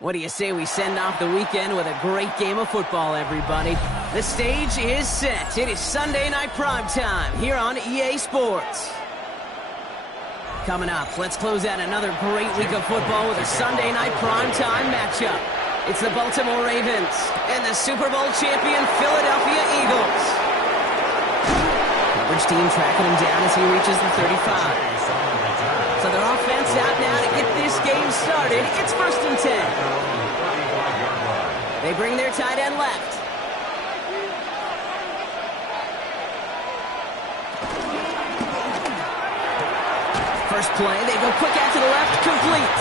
What do you say we send off the weekend with a great game of football, everybody? The stage is set. It is Sunday night prime time here on EA Sports. Coming up, let's close out another great week of football with a Sunday night prime time matchup. It's the Baltimore Ravens and the Super Bowl champion Philadelphia Eagles. Coverage team tracking him down as he reaches the 35. So their offense out now to get this game started. It's 1st and 10. They bring their tight end left. First play, they go quick out to the left, complete.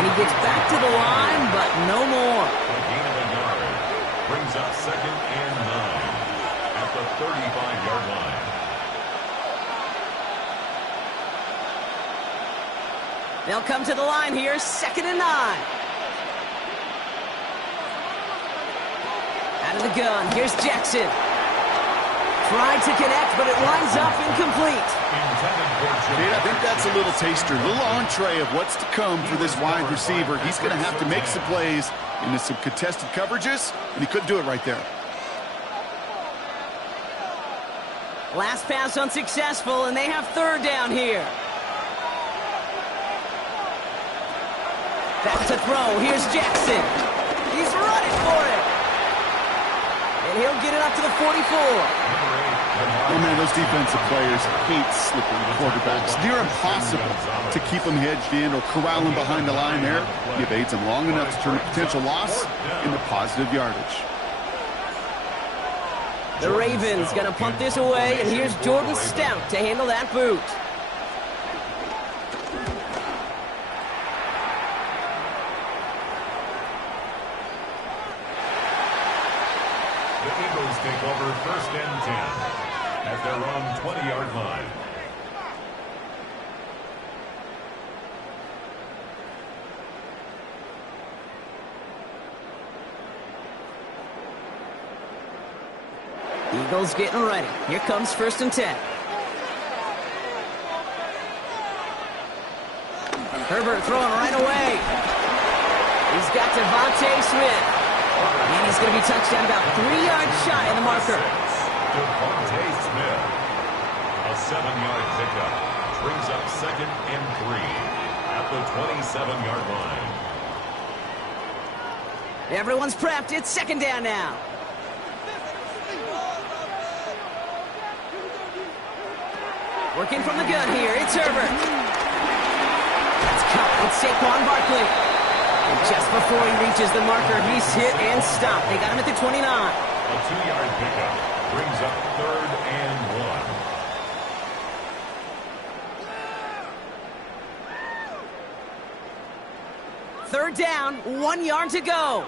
And he gets back to the line, but no more. The gain of a yard brings up 2nd and 9 at the 35-yard line. They'll come to the line here, 2nd and 9. Out of the gun, here's Jackson. Tried to connect, but it winds up incomplete. Dude, I think that's a little taster, a little entree of what's to come for this wide receiver. He's going to have to make some plays into some contested coverages, and he couldn't do it right there. Last pass unsuccessful, and they have 3rd down here. Back to throw. Here's Jackson. He's running for it. And he'll get it up to the 44. Oh, man, those defensive players hate slipping quarterbacks. Near impossible to keep them hedged in or corral them behind the line there. Give aids them long enough to turn a potential loss into positive yardage. The Ravens going to punt this away, and here's Jordan Stout to handle that boot. The Eagles take over 1st and 10 at their own 20-yard line. Eagles getting ready. Here comes 1st and 10. Herbert throwing right away. He's got Devontae Smith. And he's going to be touchdown about 3 yards shy of the marker. Devontae Smith. A 7-yard pickup. Brings up 2nd and 3 at the 27-yard line. Everyone's prepped. It's 2nd down now. Working from the gun here, it's Herbert. That's caught. It's Saquon Barkley. And just before he reaches the marker, he's hit and stopped. They got him at the 29. A 2-yard pickup brings up 3rd and 1. 3rd down, 1 yard to go.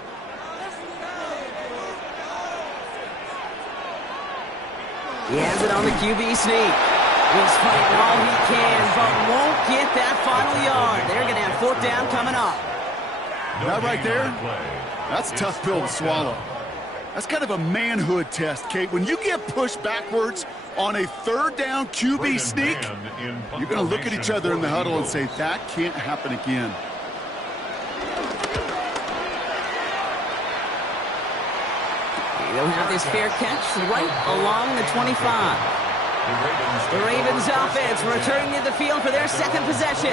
He has it on the QB sneak. He's fighting all he can, but won't get that final yard. They're going to have 4th down coming up. That right there, that's a tough pill to swallow. That's kind of a manhood test, Kate. When you get pushed backwards on a 3rd down QB sneak, you're going to look at each other in the huddle and say, that can't happen again. He'll have this fair catch right along the 25. The Ravens offense returning to the field for their 2nd possession.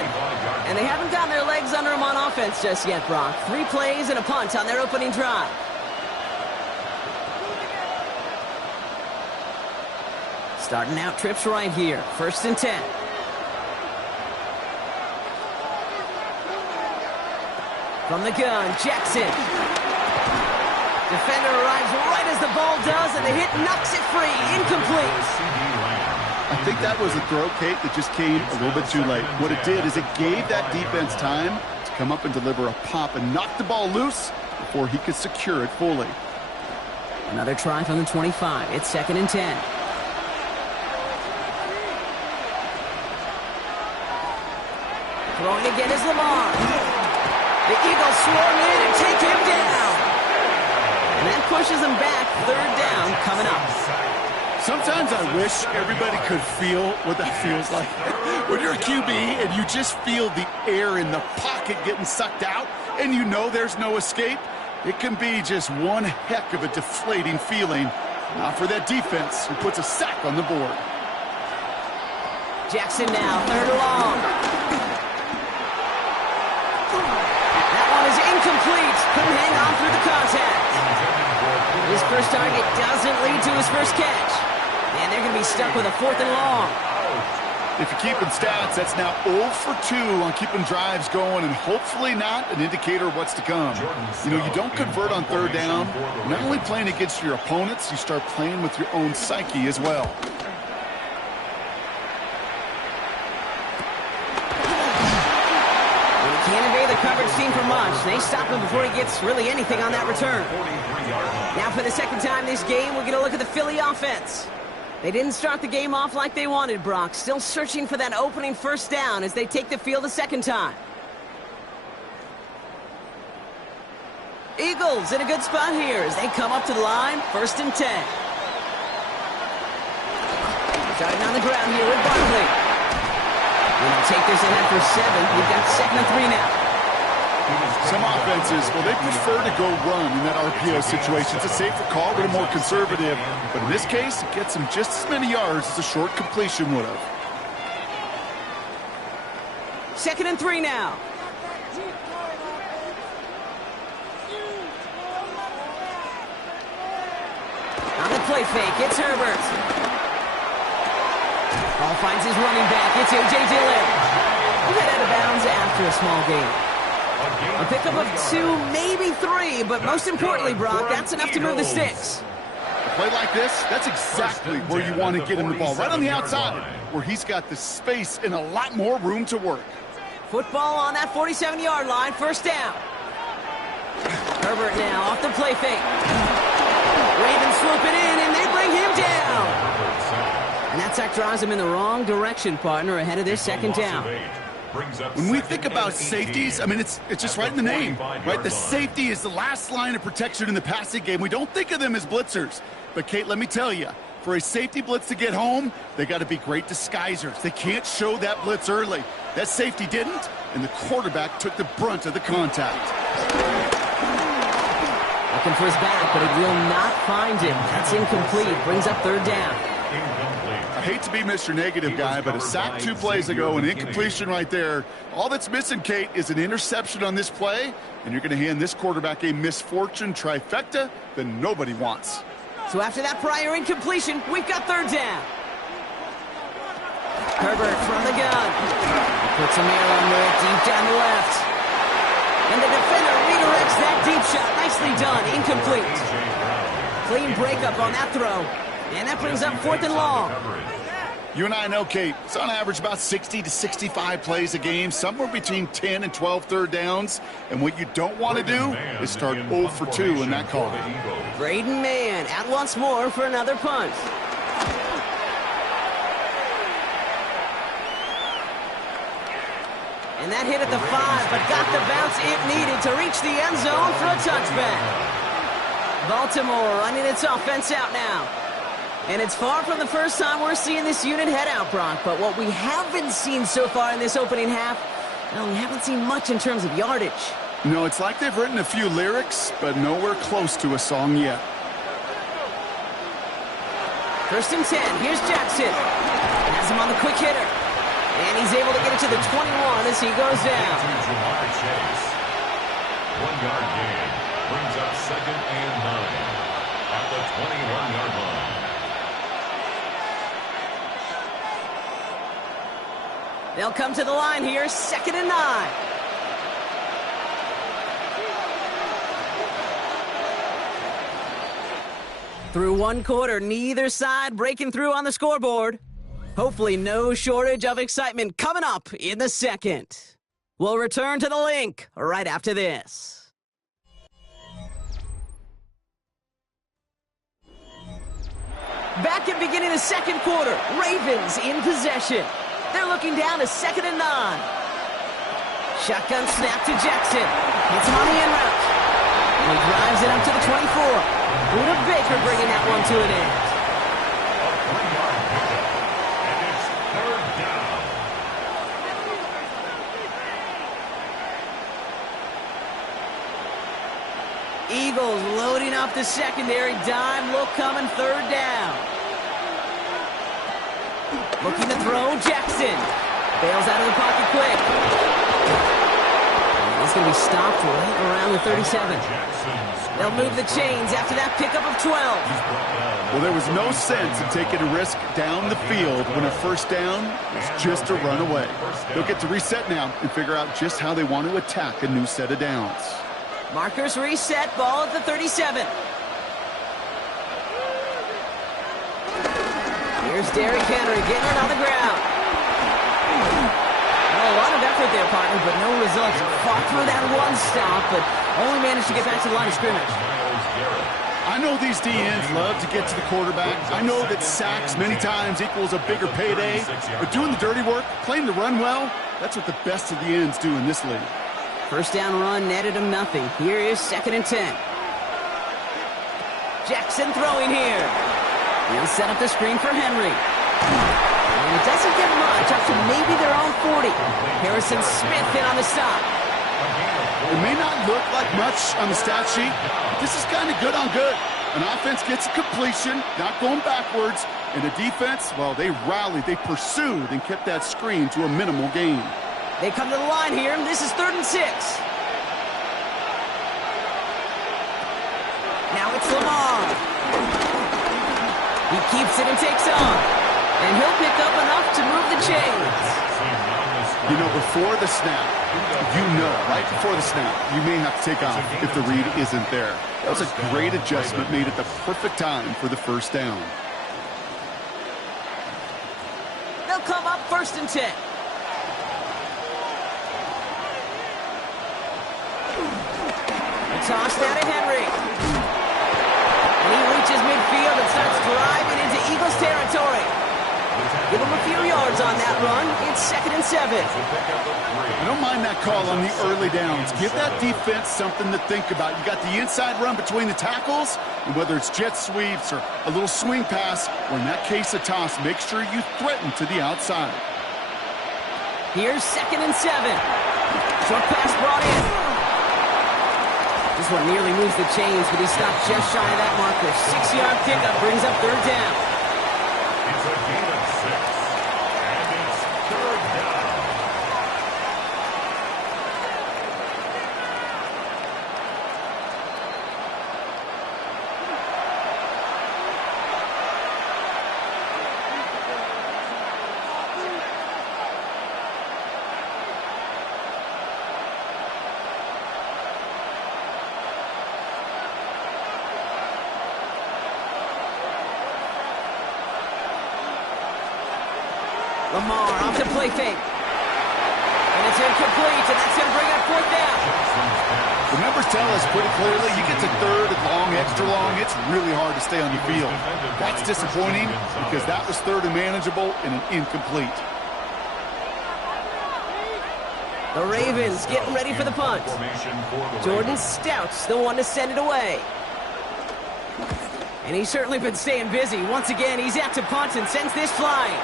And they haven't gotten their legs under them on offense just yet, Brock. 3 plays and a punt on their opening drive. Starting out trips right here. 1st and 10. From the gun, Jackson. Defender arrives right as the ball does, and the hit knocks it free. Incomplete. I think that was a throw, Kate, that just came a little bit too late. What it did is it gave that defense time to come up and deliver a pop and knock the ball loose before he could secure it fully. Another try from the 25. It's 2nd and 10. Throwing again is Lamar. The Eagles swarm in and take him down. And that pushes him back. 3rd down coming up. Sometimes I wish everybody could feel what that feels like. When you're a QB and you just feel the air in the pocket getting sucked out and you know there's no escape, it can be just one heck of a deflating feeling. Not for that defense who puts a sack on the board. Jackson now, 3rd and long. That one is incomplete. Couldn't hang on through the contact. His first target doesn't lead to his first catch. And they're going to be stuck with a 4th and long. If you're keeping stats, that's now 0 for 2 on keeping drives going and hopefully not an indicator of what's to come. You know, you don't convert on 3rd down. You're not only playing against your opponents, you start playing with your own psyche as well. He can't evade the coverage team for much. They stop him before he gets really anything on that return. Now for the 2nd time this game, we're going to look at the Philly offense. They didn't start the game off like they wanted, Brock. Still searching for that opening 1st down as they take the field a 2nd time. Eagles in a good spot here as they come up to the line. 1st and 10. Starting on the ground here with Barkley. We'll take this in after 7. We've got 2nd and 3 now. Some offenses, well, they prefer to go run in that RPO situation. It's a safer call, a little more conservative. But in this case, it gets them just as many yards as a short completion would have. 2nd and 3 now. play fake. It's Herbert. Ball finds his running back. It's A.J. Dillon. He'll get out of bounds after a small gain. A pickup of 2, maybe 3, but most importantly, Brock, that's enough to move the sticks. A play like this, that's exactly where you want to get him the ball, right on the outside, where he's got the space and a lot more room to work. Football on that 47-yard line, first down. Herbert now off the play fake. Ravens swoop it in, and they bring him down. And that sack drives him in the wrong direction, partner, ahead of their second down. When we think about safeties, I mean, it's just right in the name, right? The safety is the last line of protection in the passing game. We don't think of them as blitzers. But, Kate, let me tell you, for a safety blitz to get home, they got to be great disguisers. They can't show that blitz early. That safety didn't, and the quarterback took the brunt of the contact. Looking for his back, but it will not find him. That's incomplete. Brings up third down. I hate to be Mr. Negative guy, but a sack 2 plays ago, an incompletion right there. All that's missing, Kate, is an interception on this play, and you're going to hand this quarterback a misfortune trifecta that nobody wants. So after that prior incompletion, we've got third down. Herbert from the gun. He puts a mirror on there deep down the left. And the defender redirects that deep shot. Nicely done. Incomplete. Clean breakup on that throw. And that brings up 4th and long. You and I know, Kate, it's on average about 60 to 65 plays a game, somewhere between 10 and 12 third downs. And what you don't want to do is start 0 for 2 in that call. Braden Mann out once more for another punt. And that hit at the 5, but got the bounce it needed to reach the end zone for a touchback. Baltimore running its offense out now. And it's far from the first time we're seeing this unit head out, Brock. But what we haven't seen so far in this opening half, well, we haven't seen much in terms of yardage. No, it's like they've written a few lyrics, but nowhere close to a song yet. 1st and 10. Here's Jackson. Has him on the quick hitter. And he's able to get it to the 21 as he goes down. 1-yard gain brings up 2nd and 9 at the 21-yard line. They'll come to the line here, 2nd and 9. Through one quarter, neither side breaking through on the scoreboard. Hopefully no shortage of excitement coming up in the second. We'll return to the link right after this. Back at beginning of the second quarter, Ravens in possession. They're looking down to 2nd and 9. Shotgun snap to Jackson. Hits him on the in route. And he drives it up to the 24. Buda Baker bringing that one to an end. A 3-yard pickup, and it's 3rd down. Eagles loading up the secondary. Dime look coming, 3rd down. Looking to throw, Jackson. Bails out of the pocket quick. And he's going to be stopped right around the 37. They'll move the chains after that pickup of 12. Well, there was no sense in taking a risk down the field when a first down was just a run away. They'll get to reset now and figure out just how they want to attack a new set of downs. Markers reset, ball at the 37. Here's Derrick Henry getting it on the ground. Well, a lot of effort there, partner, but no results. Fought through that one stop, but only managed to get back to the line of scrimmage. I know these DNs love to get to the quarterback. I know that sacks many times equals a bigger payday, but doing the dirty work, playing the run well, that's what the best of the ends do in this league. First down run netted him nothing. Here is 2nd and 10. Jackson throwing here. He'll set up the screen for Henry. And it doesn't get much, up to maybe their own 40. Harrison Smith in on the stop. It may not look like much on the stat sheet, but this is kind of good on good. An offense gets a completion, not going backwards, and the defense, well, they rallied, they pursued, and kept that screen to a minimal gain. They come to the line here, and this is 3rd and 6. Now it's Lamar. He keeps it and takes off. And he'll pick up enough to move the chains. You know, before the snap, right before the snap, you may have to take off if the read isn't there. That was a great adjustment made at the perfect time for the first down. They'll come up 1st and 10. Toss down to Henry. And he reaches midfield and starts driving into Eagles territory. Give him a few yards on that run. It's 2nd and 7. I don't mind that call on the early downs. Give that defense something to think about. You got the inside run between the tackles, and whether it's jet sweeps or a little swing pass, or in that case a toss, make sure you threaten to the outside. Here's 2nd and 7. Short pass brought in. This one nearly moves the chains, but he stopped just shy of that marker. 6-yard pickup brings up 3rd down. It's a gain of 6, and it's 3rd down. Lamar off the play fake. And it's incomplete, and that's going to bring up 4th down. The numbers tell us pretty clearly, you get to 3rd and long, extra long, it's really hard to stay on the field. That's disappointing because that was 3rd and manageable and an incomplete. The Ravens getting ready for the punt. Jordan Stout's the one to send it away. And he's certainly been staying busy. Once again, he's out to punt and sends this flying.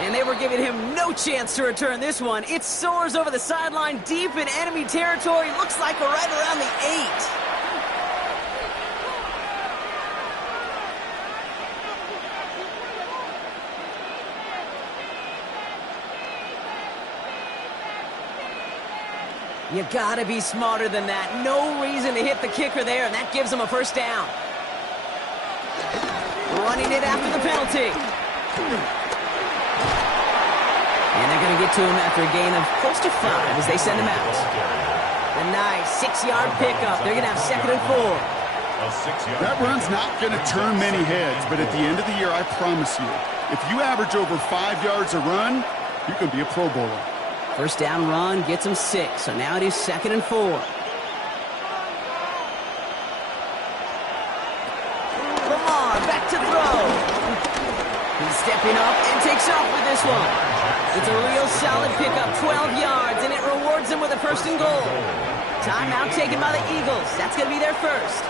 And they were giving him no chance to return this one. It soars over the sideline deep in enemy territory. Looks like we're right around the 8. You gotta be smarter than that. No reason to hit the kicker there, and that gives him a 1st down. Running it after the penalty. And they're going to get to him after a gain of close to 5 as they send him out. A nice 6-yard pickup. They're going to have 2nd and 4. That run's not going to turn many heads, but at the end of the year, I promise you, if you average over 5 yards a run, you could be a Pro Bowler. 1st down run gets him 6, so now it is 2nd and 4. Lamar back to throw. He's stepping up and takes off with this one. It's a real solid pickup, 12 yards, and it rewards them with a 1st and goal. Timeout taken by the Eagles. That's going to be their 1st.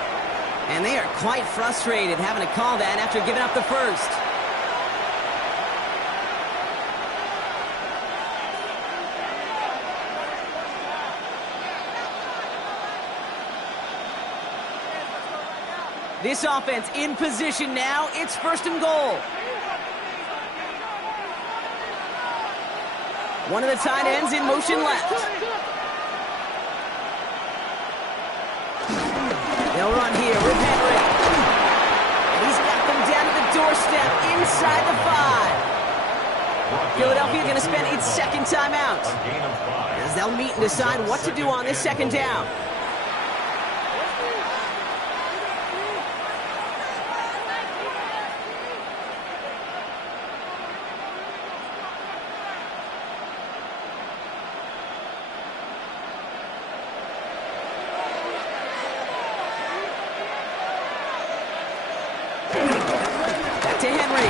And they are quite frustrated having to call that after giving up the 1st. This offense in position now. It's 1st and goal. One of the tight ends in motion left. They'll run here with Henry. And he's got them down to the doorstep inside the 5. Philadelphia going to spend its 2nd timeout as they'll meet and decide what to do on this 2nd down. To Henry.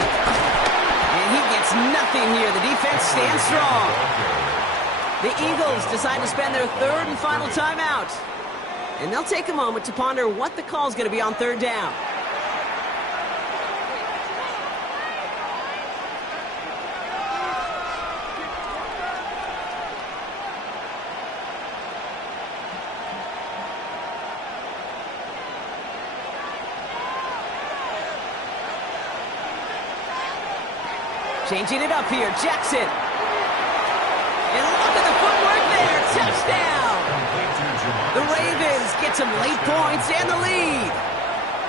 And he gets nothing here. The defense stands strong. The Eagles decide to spend their 3rd and final timeout. And they'll take a moment to ponder what the call is going to be on 3rd down. Changing it up here, Jackson. And look at the footwork there, touchdown! The Ravens get some late points and the lead.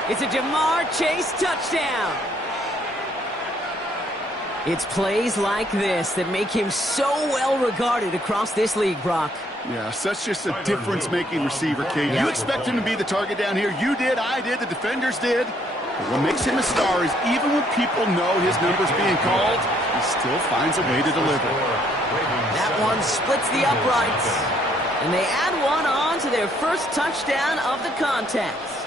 It's a Jamar Chase touchdown. It's plays like this that make him so well regarded across this league, Brock. Yeah, such just a difference-making receiver, Kate. You expect him to be the target down here. You did, I did, the defenders did. But what makes him a star is even when people know his number's being called, he still finds a way to deliver. That one splits the uprights. And they add one on to their first touchdown of the contest.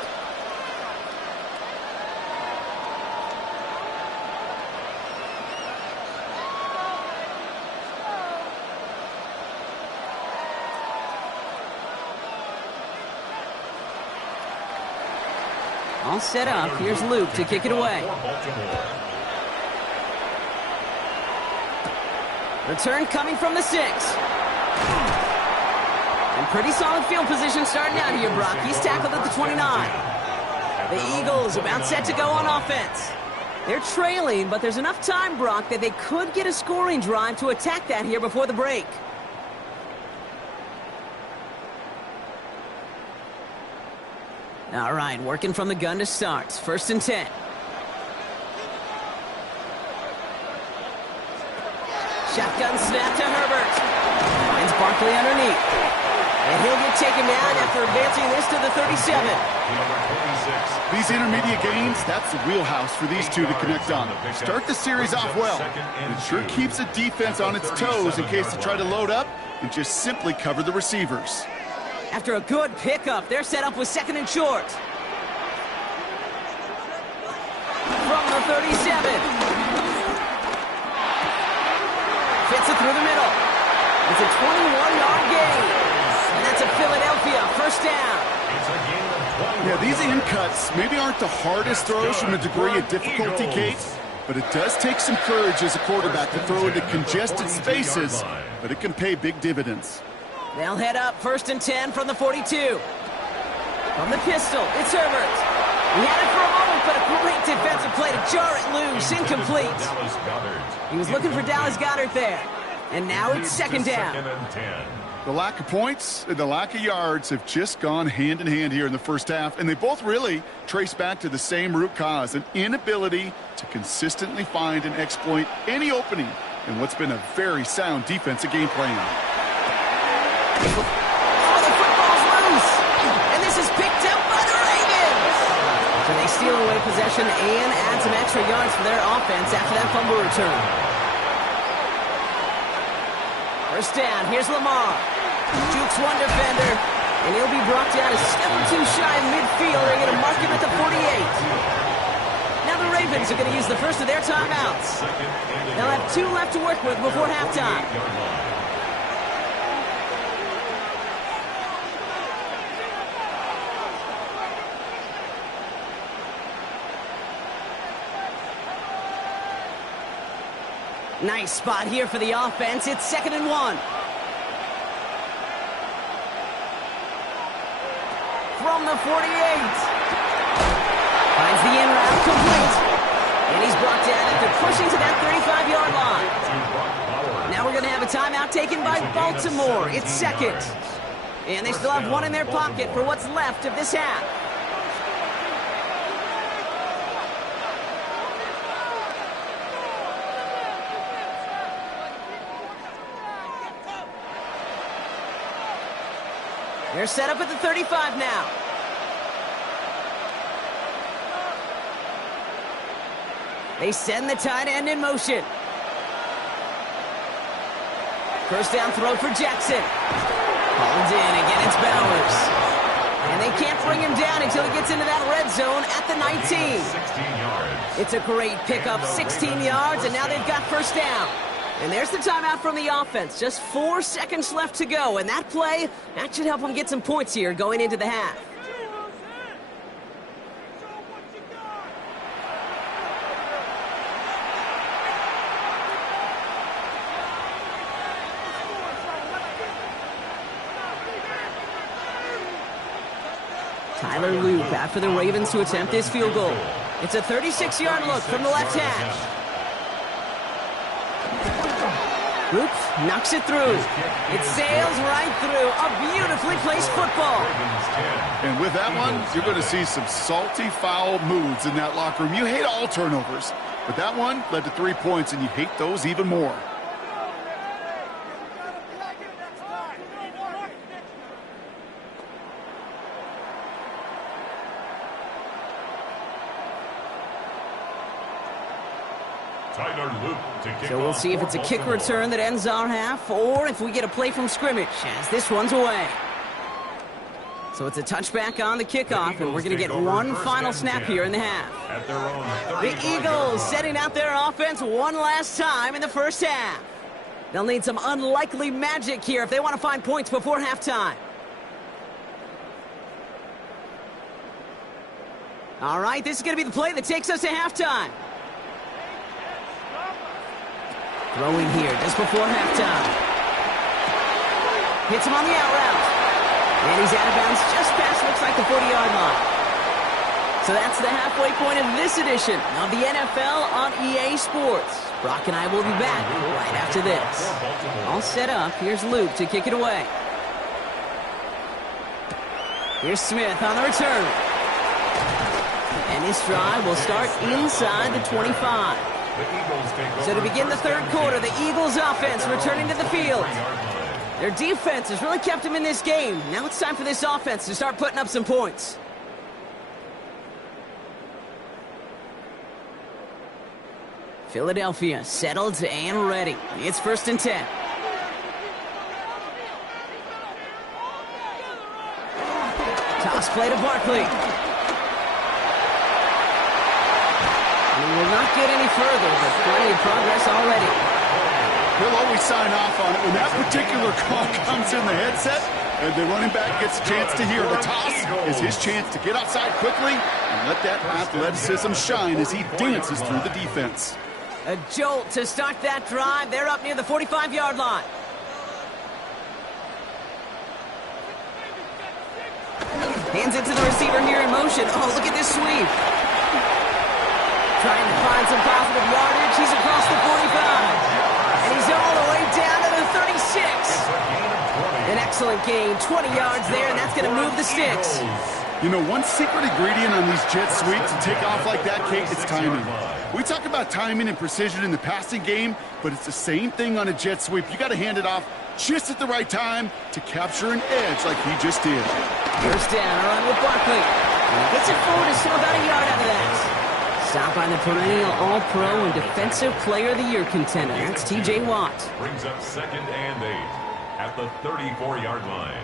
All set up. Here's Luke to kick it away. Return coming from the 6. And pretty solid field position starting out here, Brock. He's tackled at the 29. The Eagles about set to go on offense. They're trailing, but there's enough time, Brock, that they could get a scoring drive to attack that here before the break. All right, working from the gun to start. 1st and 10. Shotgun snap to Herbert. Finds Barkley underneath. And he'll get taken down after advancing this to the 37. These intermediate gains, that's the wheelhouse for these two to connect on. Start the series off well. It sure keeps the defense on its toes in case they try to load up and just simply cover the receivers. After a good pickup, they're set up with 2nd and short. From the 37. Fits it through the middle. It's a 21-yard gain. And that's a Philadelphia 1st down. Yeah, these in cuts maybe aren't the hardest throws from a degree of difficulty, Kate, but it does take some courage as a quarterback to throw into congested spaces, but it can pay big dividends. They'll head up 1st and 10 from the 42. From the pistol, it's Herbert. He had it for a moment, but a great defensive play to jar it loose. Incomplete. He was looking for Dallas Goedert there. And now it's 2nd down. The lack of points and the lack of yards have just gone hand in hand here in the first half, and they both really trace back to the same root cause, an inability to consistently find and exploit any opening in what's been a very sound defensive game plan. Oh, the football's loose! And this is picked up by the Ravens! So they steal away possession and add some extra yards for their offense after that fumble return. 1st down, here's Lamar. Jukes one defender, and he'll be brought down a step or two shy of midfield. They're going to mark him at the 48. Now the Ravens are going to use the first of their timeouts. They'll have 2 left to work with before halftime. Nice spot here for the offense. It's 2nd and 1. From the 48. Finds the in route complete. And he's brought down after pushing to that 35-yard line. Now we're going to have a timeout taken by Baltimore. It's 2nd. And they still have 1 in their pocket for what's left of this half. They're set up at the 35 now. They send the tight end in motion. 1st down throw for Jackson. Hauled in, again it's Bowers. And they can't bring him down until he gets into that red zone at the 19. It's a great pickup, 16 yards, and now they've got 1st down. And there's the timeout from the offense. Just 4 seconds left to go. And that play, that should help them get some points here going into the half. Tyler Luke after the Ravens to attempt this field goal. It's a 36-yard look from the left hash. Luke knocks it through. It sails right through. A beautifully placed football. And with that one, you're going to see some salty, foul moods in that locker room. You hate all turnovers. But that one led to 3 points, and you hate those even more. So we'll see if it's a kick return that ends our half, or if we get a play from scrimmage, as this one's away. So it's a touchback on the kickoff, and we're going to get one final snap here in the half. The Eagles setting out their offense one last time in the first half. They'll need some unlikely magic here if they want to find points before halftime. All right, this is going to be the play that takes us to halftime. Throwing here just before halftime. Hits him on the out route. And he's out of bounds just past, looks like the 40-yard line. So that's the halfway point of this edition of the NFL on EA Sports. Brock and I will be back right after this. All set up. Here's Luke to kick it away. Here's Smith on the return. And this drive will start inside the 25. So to begin the third quarter, the Eagles offense returning to the field. Their defense has really kept them in this game. Now it's time for this offense to start putting up some points. Philadelphia settled and ready. It's 1st and 10. Toss play to Barkley. He will not get any further, but plenty of progress already. He'll always sign off on it when that particular call comes in the headset, and the running back gets a chance to hear the toss is his chance to get outside quickly and let that athleticism shine as he dances through the defense. A jolt to start that drive. They're up near the 45-yard line. Hands it to the receiver here in motion. Oh, look at this sweep. Trying to find some positive yardage. He's across the 45. And he's all the way down to the 36. An excellent gain. 20 yards there, and that's going to move the sticks. You know, one secret ingredient on these jet sweeps to take off like that, Kate, it's timing. We talk about timing and precision in the passing game, but it's the same thing on a jet sweep. You got to hand it off just at the right time to capture an edge like he just did. First down, around with Barkley. And he gets it forward to still about a yard out of that. Stopped by the perennial All-Pro and Defensive Player of the Year contender. That's T.J. Watt. Brings up 2nd and 8 at the 34-yard line.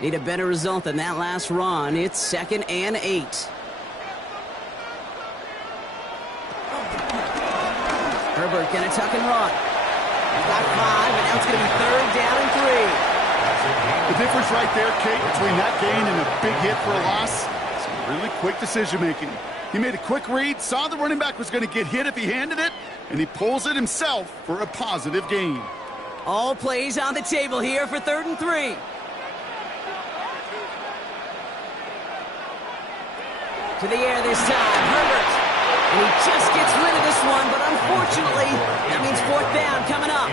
Need a better result than that last run. It's 2nd and 8. Herbert gonna tuck and run. He's got 5, and now it's gonna be 3rd down and 3. The difference right there, Kate, between that gain and a big hit for a loss, really quick decision-making. He made a quick read, saw the running back was going to get hit if he handed it, and he pulls it himself for a positive gain. All plays on the table here for 3rd and 3. To the air this time, Herbert. And he just gets rid of this one, but unfortunately, that means 4th down coming up.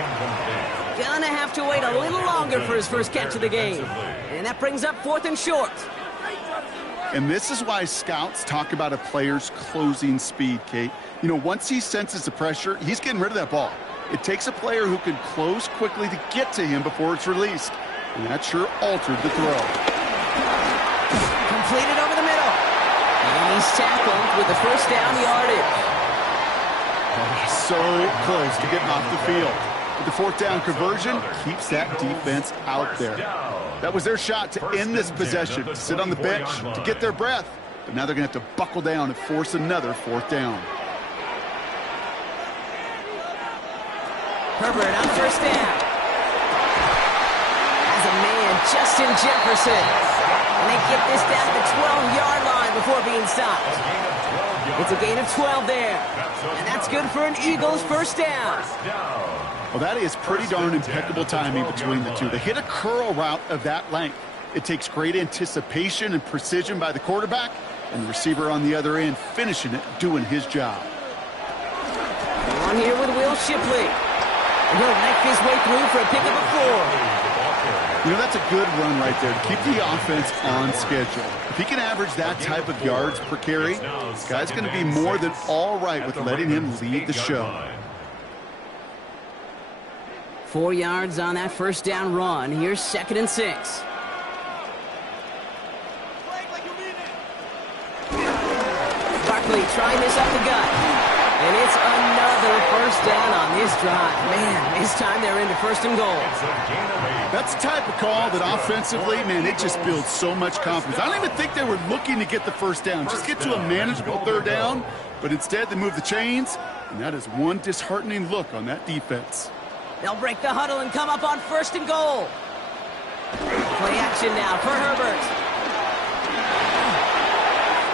Gonna have to wait a little longer for his first catch of the game. And that brings up 4th and short. And this is why scouts talk about a player's closing speed, Kate. You know, once he senses the pressure, he's getting rid of that ball. It takes a player who can close quickly to get to him before it's released. And that sure altered the throw. Completed over the middle. And he's tackled with the first down yardage. Oh, so close to getting off the field. But the 4th down conversion keeps that defense out there. That was their shot to end this possession, to sit on the bench, to get their breath. But now they're going to have to buckle down and force another 4th down. Herbert on first down. Has a man, Justin Jefferson. And they get this down to the 12-yard line before being stopped. It's a gain of 12 there. And that's good for an Eagles first down. Well, that is pretty darn impeccable timing between the two. They hit a curl route of that length. It takes great anticipation and precision by the quarterback, and the receiver on the other end finishing it, doing his job. On here with Will Shipley. And he'll make his way through for a pick of a 4. You know, that's a good run right there to keep the offense on schedule. If he can average that type of yards per carry, this guy's going to be more than all right with letting him lead the show. 4 yards on that first down run. Here's 2nd and 6. Barkley trying this up the gut. And it's another first down on this drive. Man, this time they're into 1st and goal. That's the type of call that offensively, man, it just builds so much confidence. I don't even think they were looking to get the first down. Just get to a manageable 3rd down. But instead, they move the chains. And that is one disheartening look on that defense. They'll break the huddle and come up on 1st and goal. Play action now for Herbert.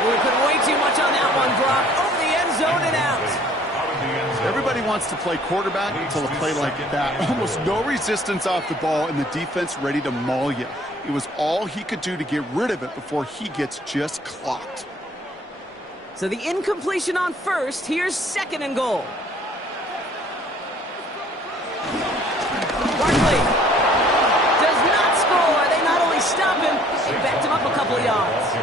We put way too much on that one, Brock. Over the end zone and out. Everybody wants to play quarterback until a play like that. Almost no resistance off the ball and the defense ready to maul you. It was all he could do to get rid of it before he gets just clocked. So the incompletion on 1st. Here's 2nd and goal. Barkley does not score. They not only stop him, they backed him up a couple of yards.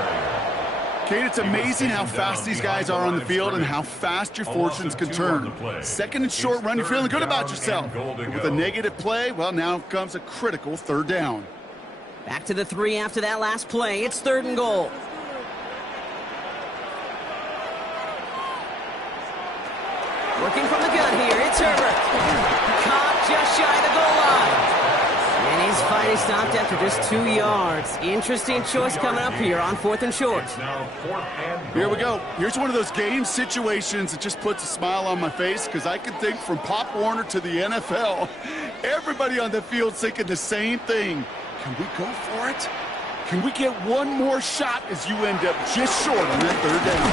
Kate, it's amazing how fast these guys are on the field and how fast your fortunes can turn. 2nd and short run, you're feeling good about yourself. But with a negative play, well, now comes a critical 3rd down. Back to the 3 after that last play. It's 3rd and goal. Working from the gun here, it's Herbert. Caught just shy of the goal line. And he's finally stopped after just 2 yards. Interesting choice coming up here on 4th and short. Here we go. Here's one of those game situations that just puts a smile on my face because I can think from Pop Warner to the NFL. Everybody on the field thinking the same thing. Can we go for it? Can we get one more shot as you end up just short on that 3rd down?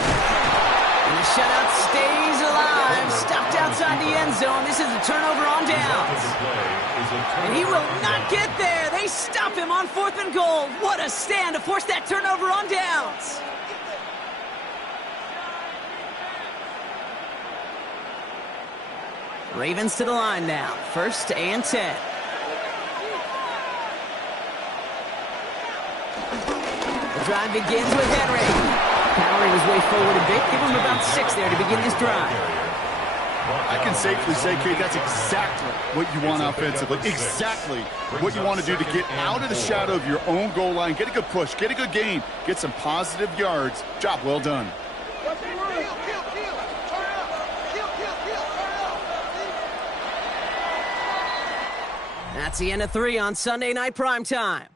And the shutout stays alive. Stopped outside the end zone. This is a turnover on downs. And he will not get there. They stop him on 4th and goal. What a stand to force that turnover on downs. Ravens to the line now. 1st and 10. The drive begins with Henry. Powering his way forward a bit. Give him about 6 there to begin this drive. I can safely say, Kate, that's exactly what you want offensively. Exactly what you want to do to get out of the shadow of your own goal line. Get a good push. Get a good gain. Get some positive yards. Job well done. That's the end of 3 on Sunday Night Primetime.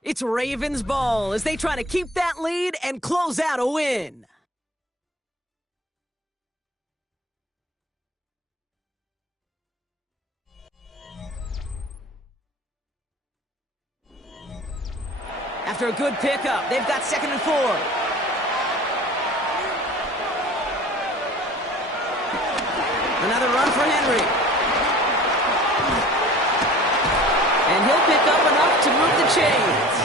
It's Ravens ball as they try to keep that lead and close out a win. After a good pickup, they've got 2nd and 4. Another run for Henry. And he'll pick up enough to move the chains.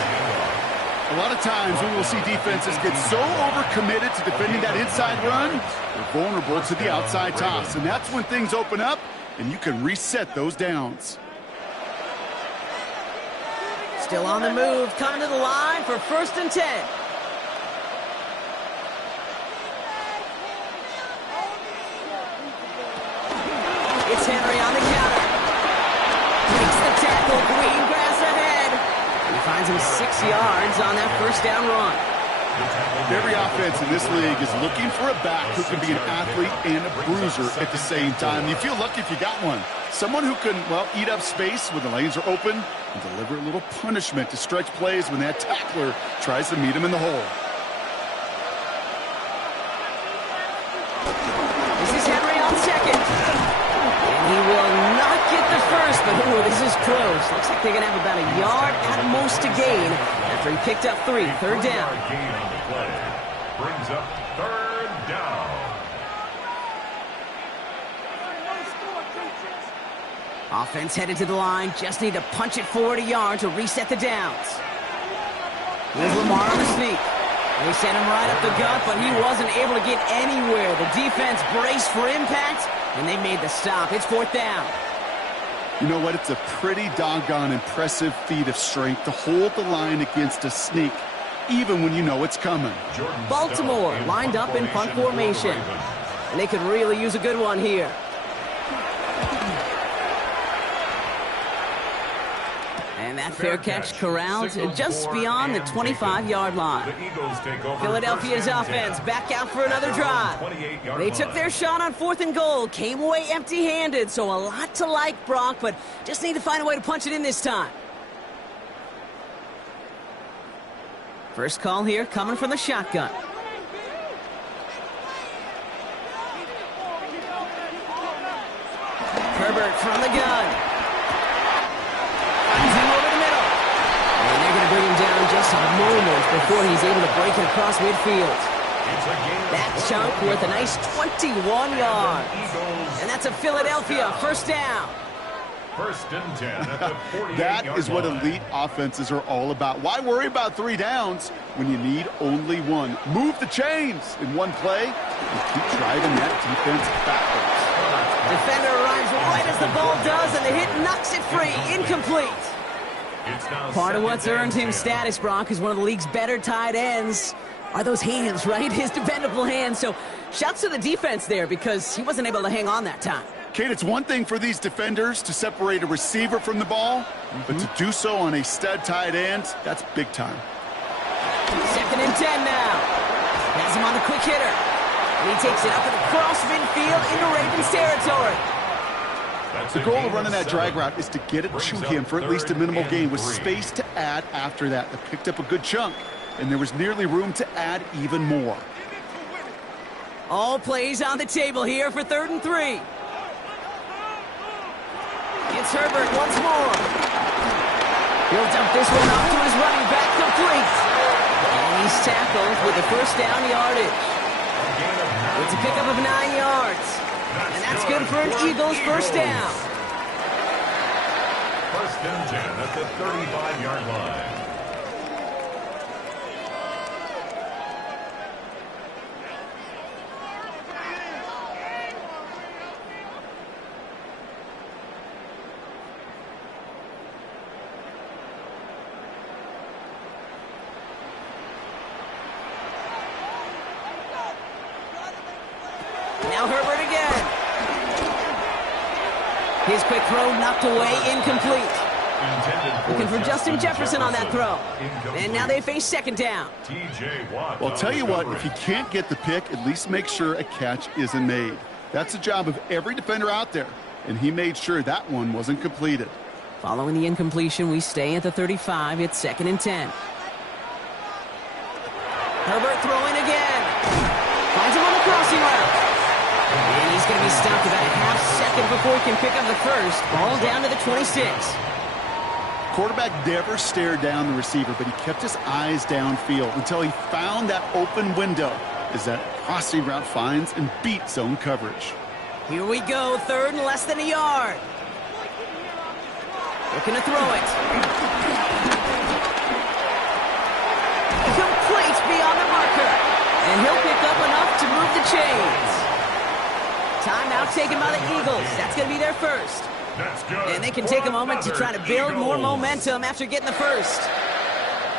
A lot of times we will see defenses get so overcommitted to defending that inside run, they're vulnerable to the outside toss. And that's when things open up and you can reset those downs. Still on the move, coming to the line for 1st and 10. It's Henry on the counter. Makes the tackle, green grass ahead. He finds him 6 yards on that 1st down run. Every offense in this league is looking for a back who can be an athlete and a bruiser at the same time. You feel lucky if you got one. Someone who can, well, eat up space when the lanes are open and deliver a little punishment to stretch plays when that tackler tries to meet him in the hole. This is Henry on 2nd. And he will not get the 1st, but ooh, this is close. Looks like they're going to have about a yard at most to gain after he picked up 3. 3rd down. Gain on the play. Brings up 3rd down. Offense headed to the line. Just need to punch it forward a yard to reset the downs. Here's Lamar on the sneak. They sent him right up the gut, but he wasn't able to get anywhere. The defense braced for impact, and they made the stop. It's 4th down. You know what? It's a pretty doggone impressive feat of strength to hold the line against a sneak, even when you know it's coming. Baltimore lined up in punt formation. And they could really use a good one here. And that fair catch corralled just beyond the 25-yard line. Philadelphia's offense back out for another drive. They took their shot on 4th and goal, came away empty-handed, so a lot to like, Brock, but just need to find a way to punch it in this time. First call here coming from the shotgun. Herbert from the gun. Finds him over the middle. And they're going to bring him down just a moment before he's able to break it across midfield. That chunk worth a nice 21 yards. And that's a Philadelphia first down. First and 10 at the 48-yard That is what elite offenses are all about. Why worry about 3 downs when you need only one? Move the chains in one play and keep driving that defense backwards. Defender arrives right as the ball does, and the hit knocks it free. Incomplete. Part of what's earned him status, Brock, is one of the league's better tight ends. Are those hands, right? His dependable hands. So shouts to the defense there because he wasn't able to hang on that time. Kate, it's one thing for these defenders to separate a receiver from the ball, but to do so on a stud tight end, that's big time. 2nd and 10 now. Has him on the quick hitter. And he takes it up and across midfield into Ravens territory. The goal of running that drag route is to get it to him for at least a minimal gain with space to add after that. They picked up a good chunk, and there was nearly room to add even more. All plays on the table here for 3rd and 3. It's Herbert once more. He'll dump this one off to his running back, complete. And he's tackled with the first down yardage. It's a pickup of 9 yards. And that's good for an Eagles first down. First and 10 at the 35-yard line. Now Herbert again. His quick throw knocked away, incomplete. Looking for Justin Jefferson on that throw. And now they face 2nd down. Well, I'll tell you what, if you can't get the pick, at least make sure a catch isn't made. That's the job of every defender out there, and he made sure that one wasn't completed. Following the incompletion, we stay at the 35. It's 2nd and 10. Herbert throwing again. Finds him on the crossing route. And he's going to be stopped about a half second before he can pick up the first. Ball down to the 26. Quarterback never stared down the receiver, but he kept his eyes downfield until he found that open window as that crossing route finds and beats zone coverage. Here we go, 3rd and less than a yard. Looking to throw it. Complete beyond the marker. And he'll pick up enough to move the chains. Timeout taken by the Eagles. That's going to be their first. And they can take a moment to try to build more momentum after getting the first.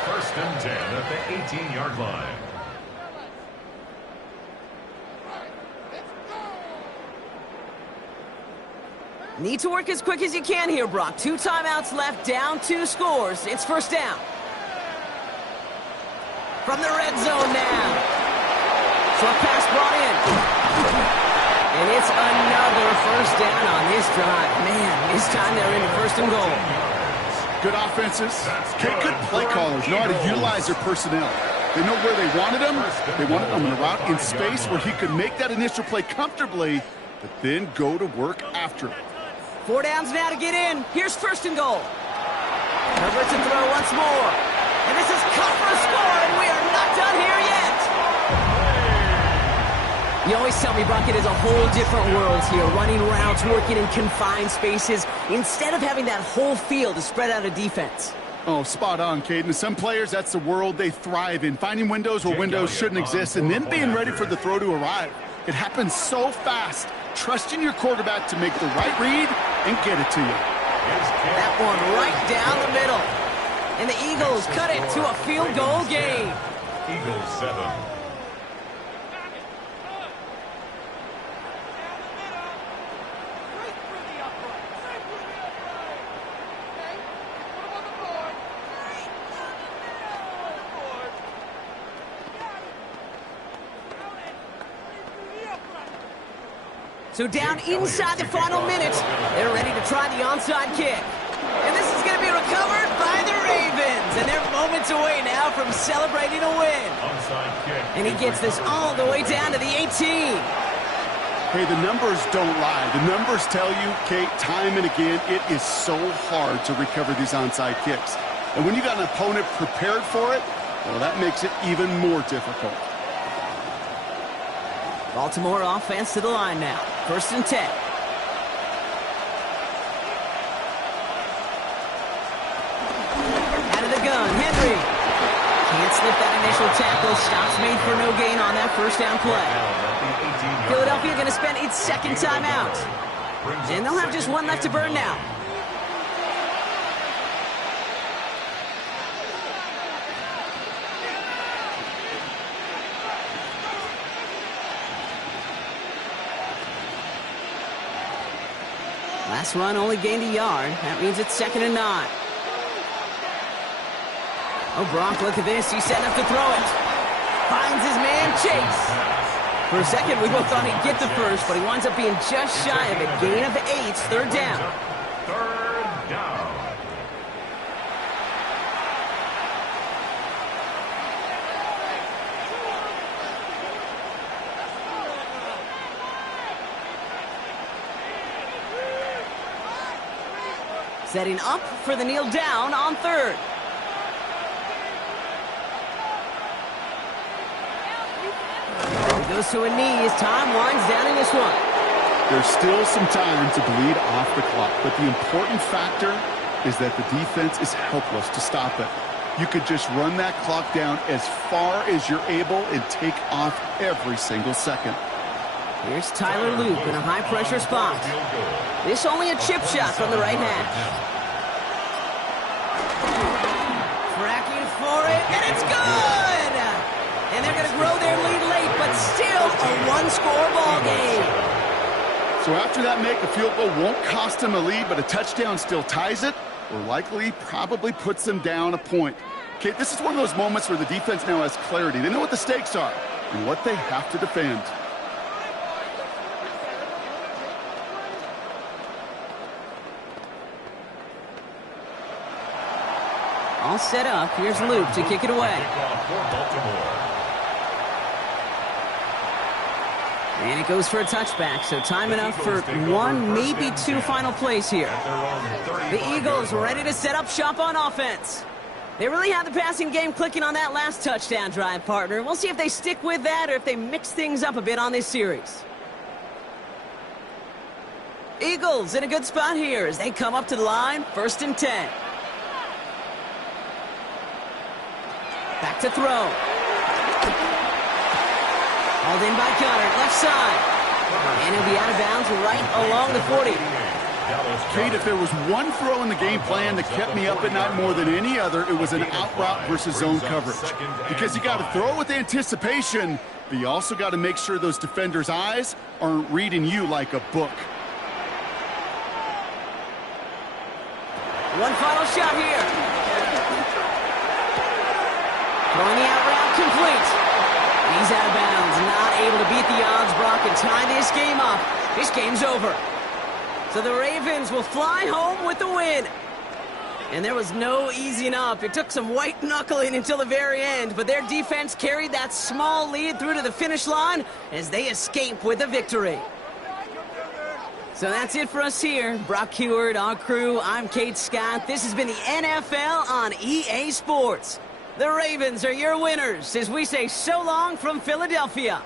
First and 10 at the 18-yard line. Need to work as quick as you can here, Brock. 2 timeouts left, down 2 scores. It's first down. From the red zone now. Short pass brought in. And it's another first down on this drive. Man, this time they're into 1st and goal. Good offenses. Good play callers know how to utilize their personnel. They know where they wanted him. They wanted him in a route in space where he could make that initial play comfortably, but then go to work after it. 4 downs now to get in. Here's 1st and goal. Herbert to throw once more. And this is cut for a score, and we are not done here yet. You always tell me, Brock, it is a whole different world here. Running routes, working in confined spaces, instead of having that whole field to spread out a defense. Oh, spot on, Caden. Some players, that's the world they thrive in. Finding windows where windows shouldn't exist and then being ready for the throw to arrive. It happens so fast. Trusting your quarterback to make the right read and get it to you. That one right down the middle. And the Eagles cut it to a field goal game. Eagles 7. So down inside the final minute, they're ready to try the onside kick. And this is going to be recovered by the Ravens. And they're moments away now from celebrating a win. Onside kick. And he gets this all the way down to the 18. Hey, the numbers don't lie. The numbers tell you, Kate, time and again, it is so hard to recover these onside kicks. And when you got an opponent prepared for it, well, that makes it even more difficult. Baltimore offense to the line now. 1st and 10. Out of the gun, Henry. Can't slip that initial tackle. Stops made for no gain on that first down play. Philadelphia going to spend its second timeout. And they'll have just one left to burn now. Last run only gained a yard. That means it's 2nd and 9. Oh, Brock, look at this. He's setting up to throw it. Finds his man, Chase. For a second, we both thought he'd get the first, but he winds up being just shy of a gain of 8. 3rd down. 3rd down. Setting up for the kneel down on 3rd. He goes to a knee as time winds down in this one. There's still some time to bleed off the clock, but the important factor is that the defense is helpless to stop it. You could just run that clock down as far as you're able and take off every single second. Here's Tyler Loop in a high-pressure spot. This only a chip shot from the right hash. Tracking for it, and it's good! And they're going to grow their lead late, but still a one-score ball game. So after that make, a field goal won't cost them a lead, but a touchdown still ties it, or likely probably puts them down a point. Okay, this is one of those moments where the defense now has clarity. They know what the stakes are and what they have to defend. All set up. Here's Luke to kick it away. And it goes for a touchback, so time enough for one, maybe two final plays here. The Eagles ready to set up shop on offense. They really had the passing game clicking on that last touchdown drive, partner. We'll see if they stick with that or if they mix things up a bit on this series. Eagles in a good spot here as they come up to the line. 1st and 10. Back to throw. Hauled in by Goddard, left side. And he'll be out of bounds right along the 40. Kate, if there was one throw in the game plan that kept me up at night more than any other, it was an out route versus zone coverage. Because you got to throw with anticipation, but you also got to make sure those defenders' eyes aren't reading you like a book. One final shot here. Throwing the out route complete. He's out of bounds, not able to beat the odds, Brock, and tie this game up. This game's over. So the Ravens will fly home with the win. And there was no easing up. It took some white knuckling until the very end, but their defense carried that small lead through to the finish line as they escape with a victory. So that's it for us here. Brock Huard, our crew, I'm Kate Scott. This has been the NFL on EA Sports. The Ravens are your winners as we say so long from Philadelphia.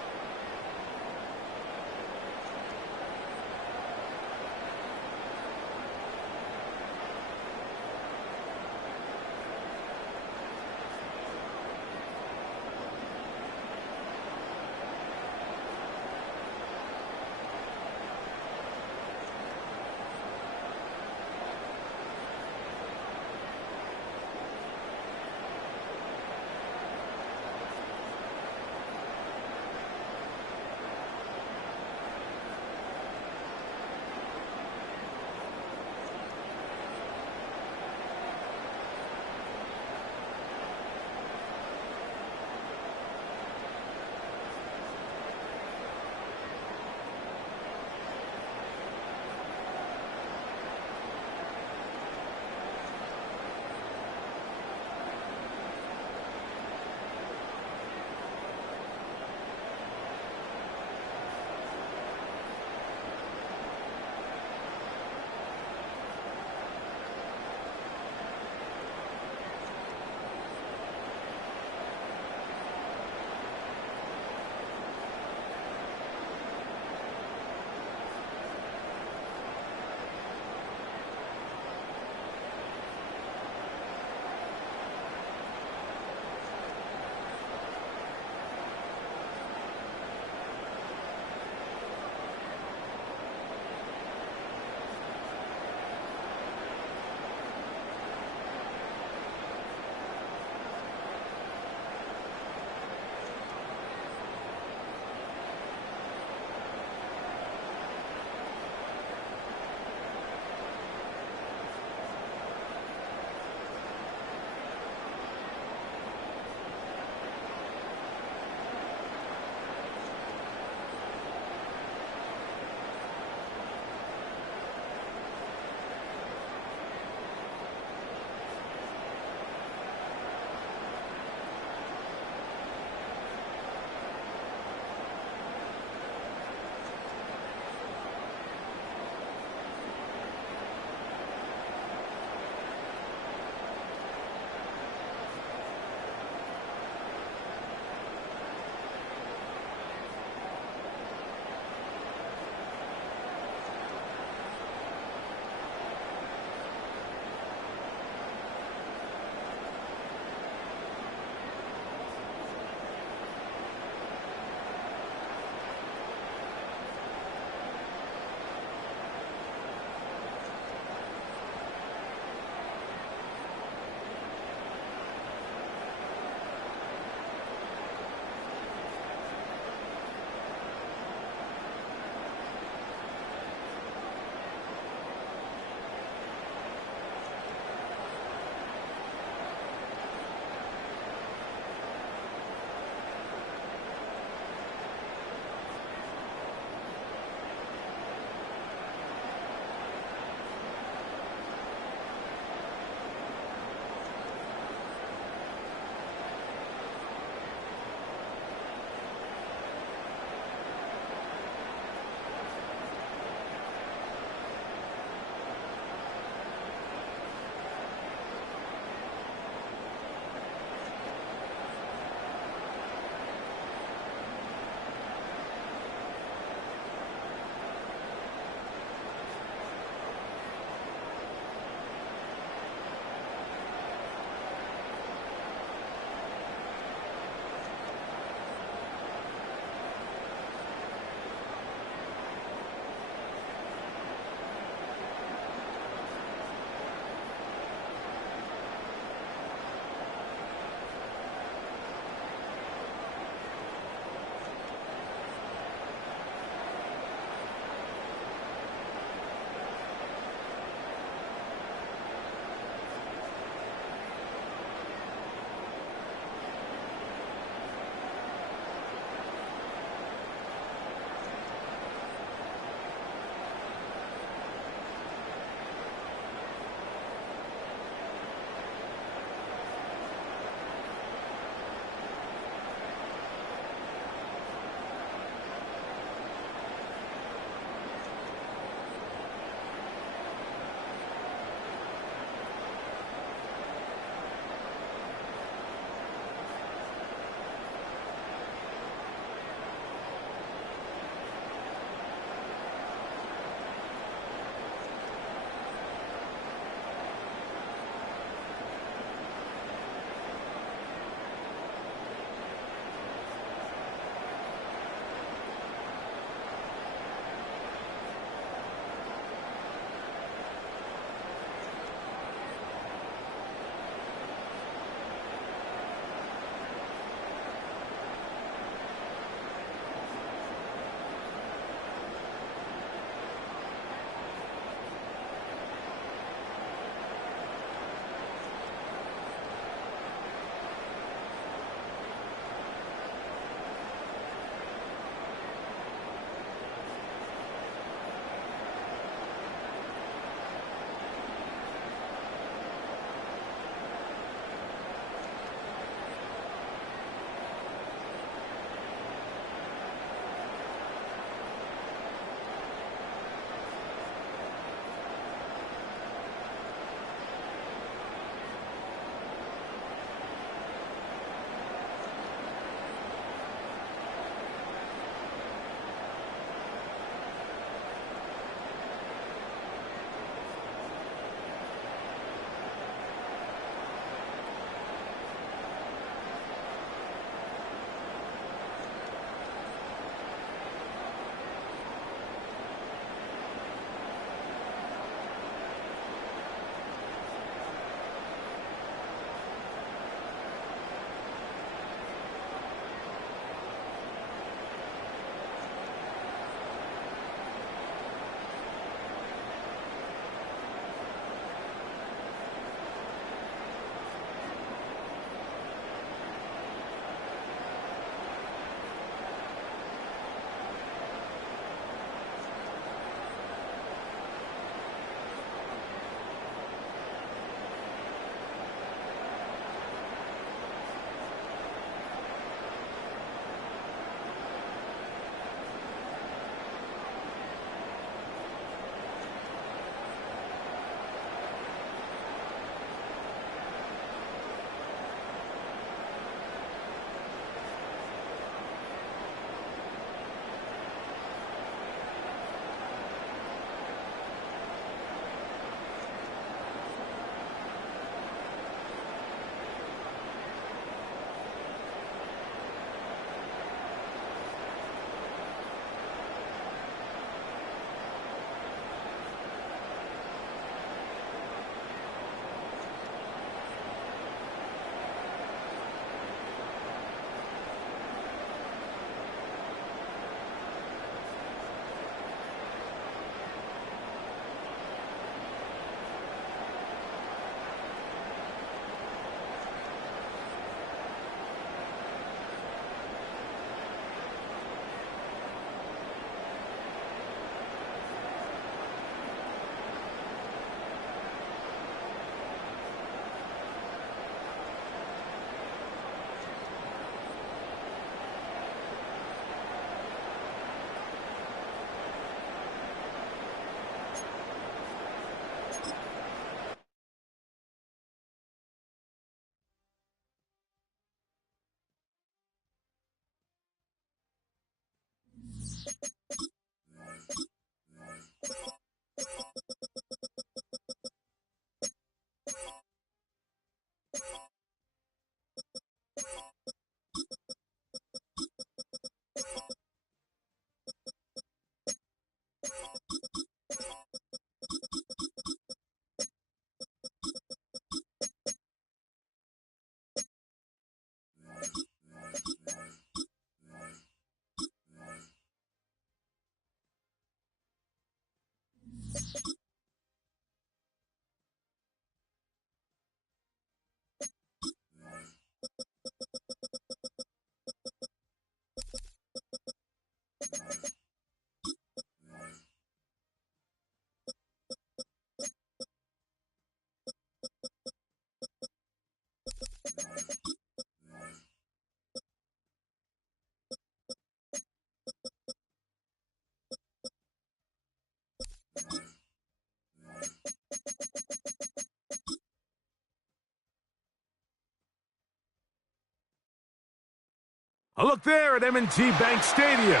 A look there at M&T Bank Stadium,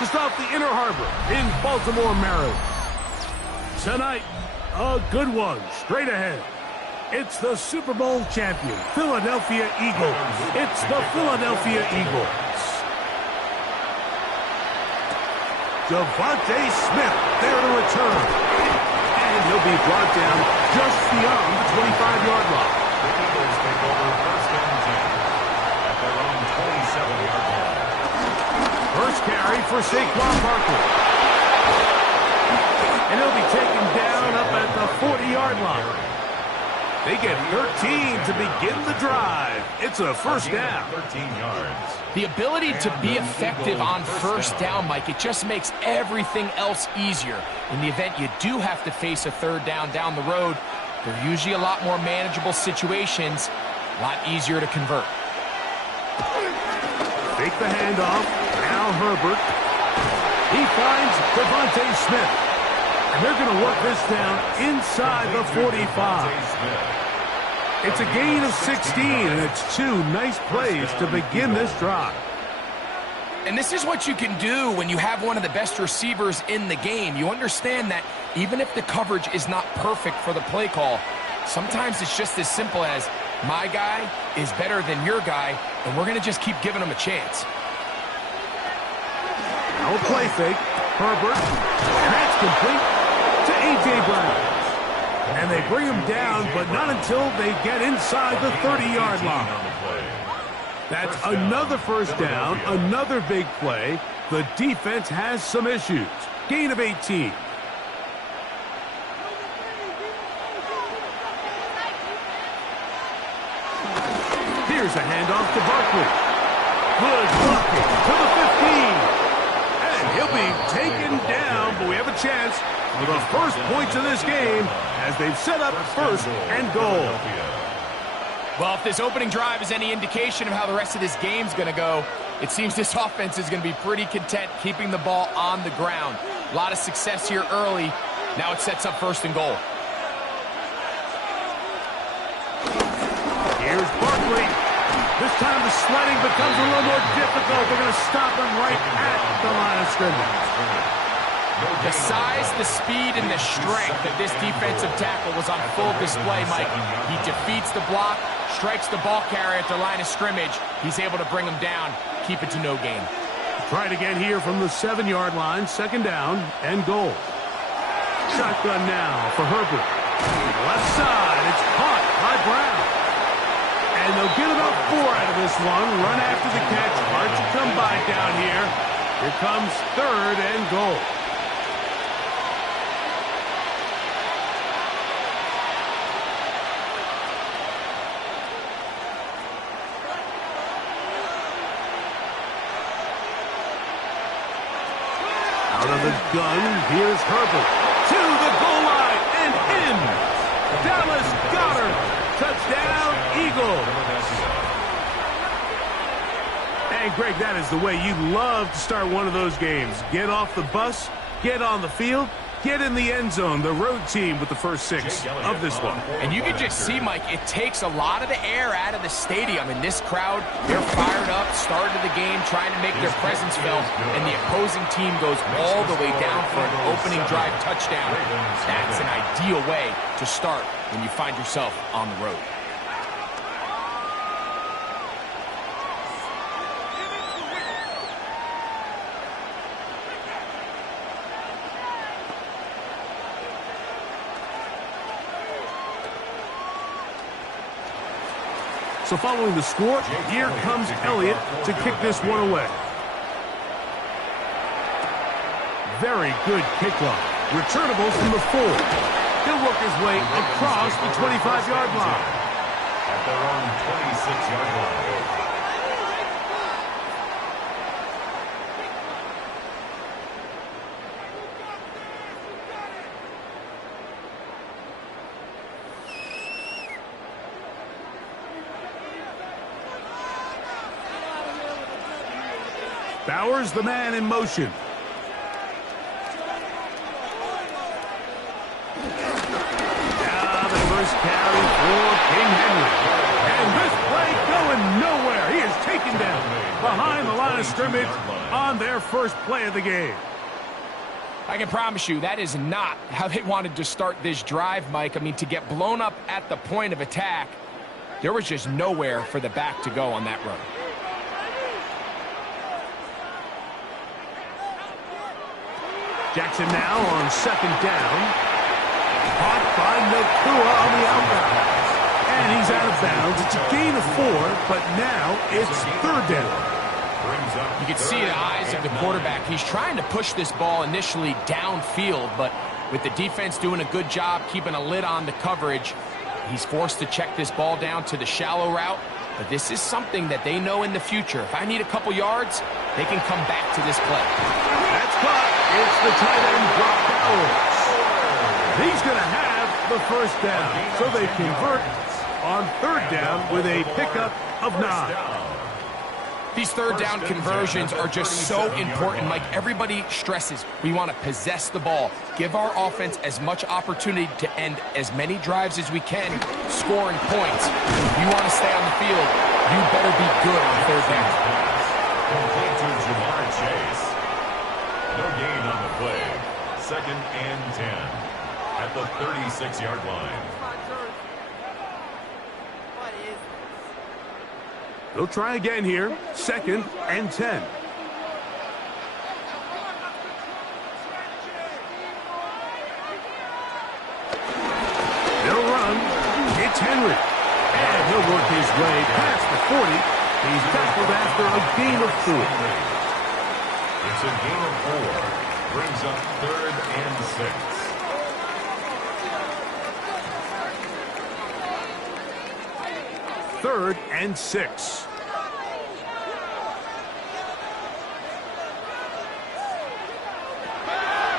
just off the Inner Harbor in Baltimore, Maryland. Tonight, a good one straight ahead. It's the Super Bowl champion, Philadelphia Eagles. It's the Philadelphia Eagles. DeVonta Smith there to return. And he'll be brought down just beyond the 25-yard line. The Eagles take over first and 10 at their own 27-yard line. First carry for Saquon Barkley. And he'll be taken down up at the 40-yard line. They get 13 to begin the drive. It's a first down. 13 yards. The ability to be effective on first down, Mike, it just makes everything else easier. In the event you do have to face a third down the road, they're usually a lot more manageable situations, a lot easier to convert. Fake the handoff. Now Herbert. He finds DeVonta Smith. And they're going to work this down inside the 45. It's a gain of 16, and it's two nice plays to begin this drive. And this is what you can do when you have one of the best receivers in the game. You understand that even if the coverage is not perfect for the play call, sometimes it's just as simple as, my guy is better than your guy, and we're going to just keep giving him a chance. Now a play fake. Herbert. That's complete to A.J. Brown. And they bring him down, but not until they get inside the 30-yard line. That's another first down, another big play. The defense has some issues. Gain of 18. Here's a handoff to Barkley. Good blocking to the 15. And he'll be taken down, but we have a chance for the first points of this game as they've set up first and goal. Well, if this opening drive is any indication of how the rest of this game's going to go, it seems this offense is going to be pretty content keeping the ball on the ground. A lot of success here early. Now it sets up first and goal. Here's Barkley. This time the sledding becomes a little more difficult. They're going to stop him right at the line of scrimmage. The size, the speed, and the strength of this defensive tackle was on full display, Mike. He defeats the block, strikes the ball carrier at the line of scrimmage. He's able to bring him down, keep it to no gain. Try it again here from the 7-yard line, second down and goal. Shotgun now for Herbert. Left side, it's caught by Brown. And they'll get about 4 out of this one. Run after the catch, hard to come by down here. Here comes third and goal. Out of the gun, here's Herbert. To the goal line and in. Dallas Goedert. Touchdown, Eagles. And, Greg, that is the way you love to start one of those games. Get off the bus, get on the field, get in the end zone. The road team with the first 6 of this one. And you can just see, Mike, it takes a lot of the air out of the stadium. And this crowd, they're fired up, started the game, trying to make their presence felt. And the opposing team goes all the way down for an opening drive touchdown. That's an ideal way to start when you find yourself on the road. So following the score, here comes Elliott to kick this one away. Very good kickoff. Returnable from the 4. He'll work his way across the 25-yard line. At their own 26-yard line. Bowers, the man in motion. Now the first carry for King Henry. And this play going nowhere. He is taken down behind the line of scrimmage on their first play of the game. I can promise you that is not how they wanted to start this drive, Mike. I mean, to get blown up at the point of attack, there was just nowhere for the back to go on that run. Jackson now on second down. Caught by Nacua on the outbound. And he's out of bounds. It's a gain of 4, but now it's third down. You can see the eyes of the quarterback. He's trying to push this ball initially downfield, but with the defense doing a good job keeping a lid on the coverage, he's forced to check this ball down to the shallow route. But this is something that they know in the future. If I need a couple yards, they can come back to this play. That's caught. It's the tight end, Brock Bowers. He's going to have the first down. So they convert on third down with a pickup of 9. These third down conversions are just so important. Like everybody stresses, we want to possess the ball, give our offense as much opportunity to end as many drives as we can, scoring points. If you want to stay on the field, you better be good on third down. Complete to Jamar Chase. No gain on the play. 2nd and 10 at the 36-yard line. They'll try again here. 2nd and 10. They'll run. It's Henry. And he'll work his way past the 40. He's tackled after a gain of 4. It's a gain of 4. Brings up 3rd and 6. 3rd and 6.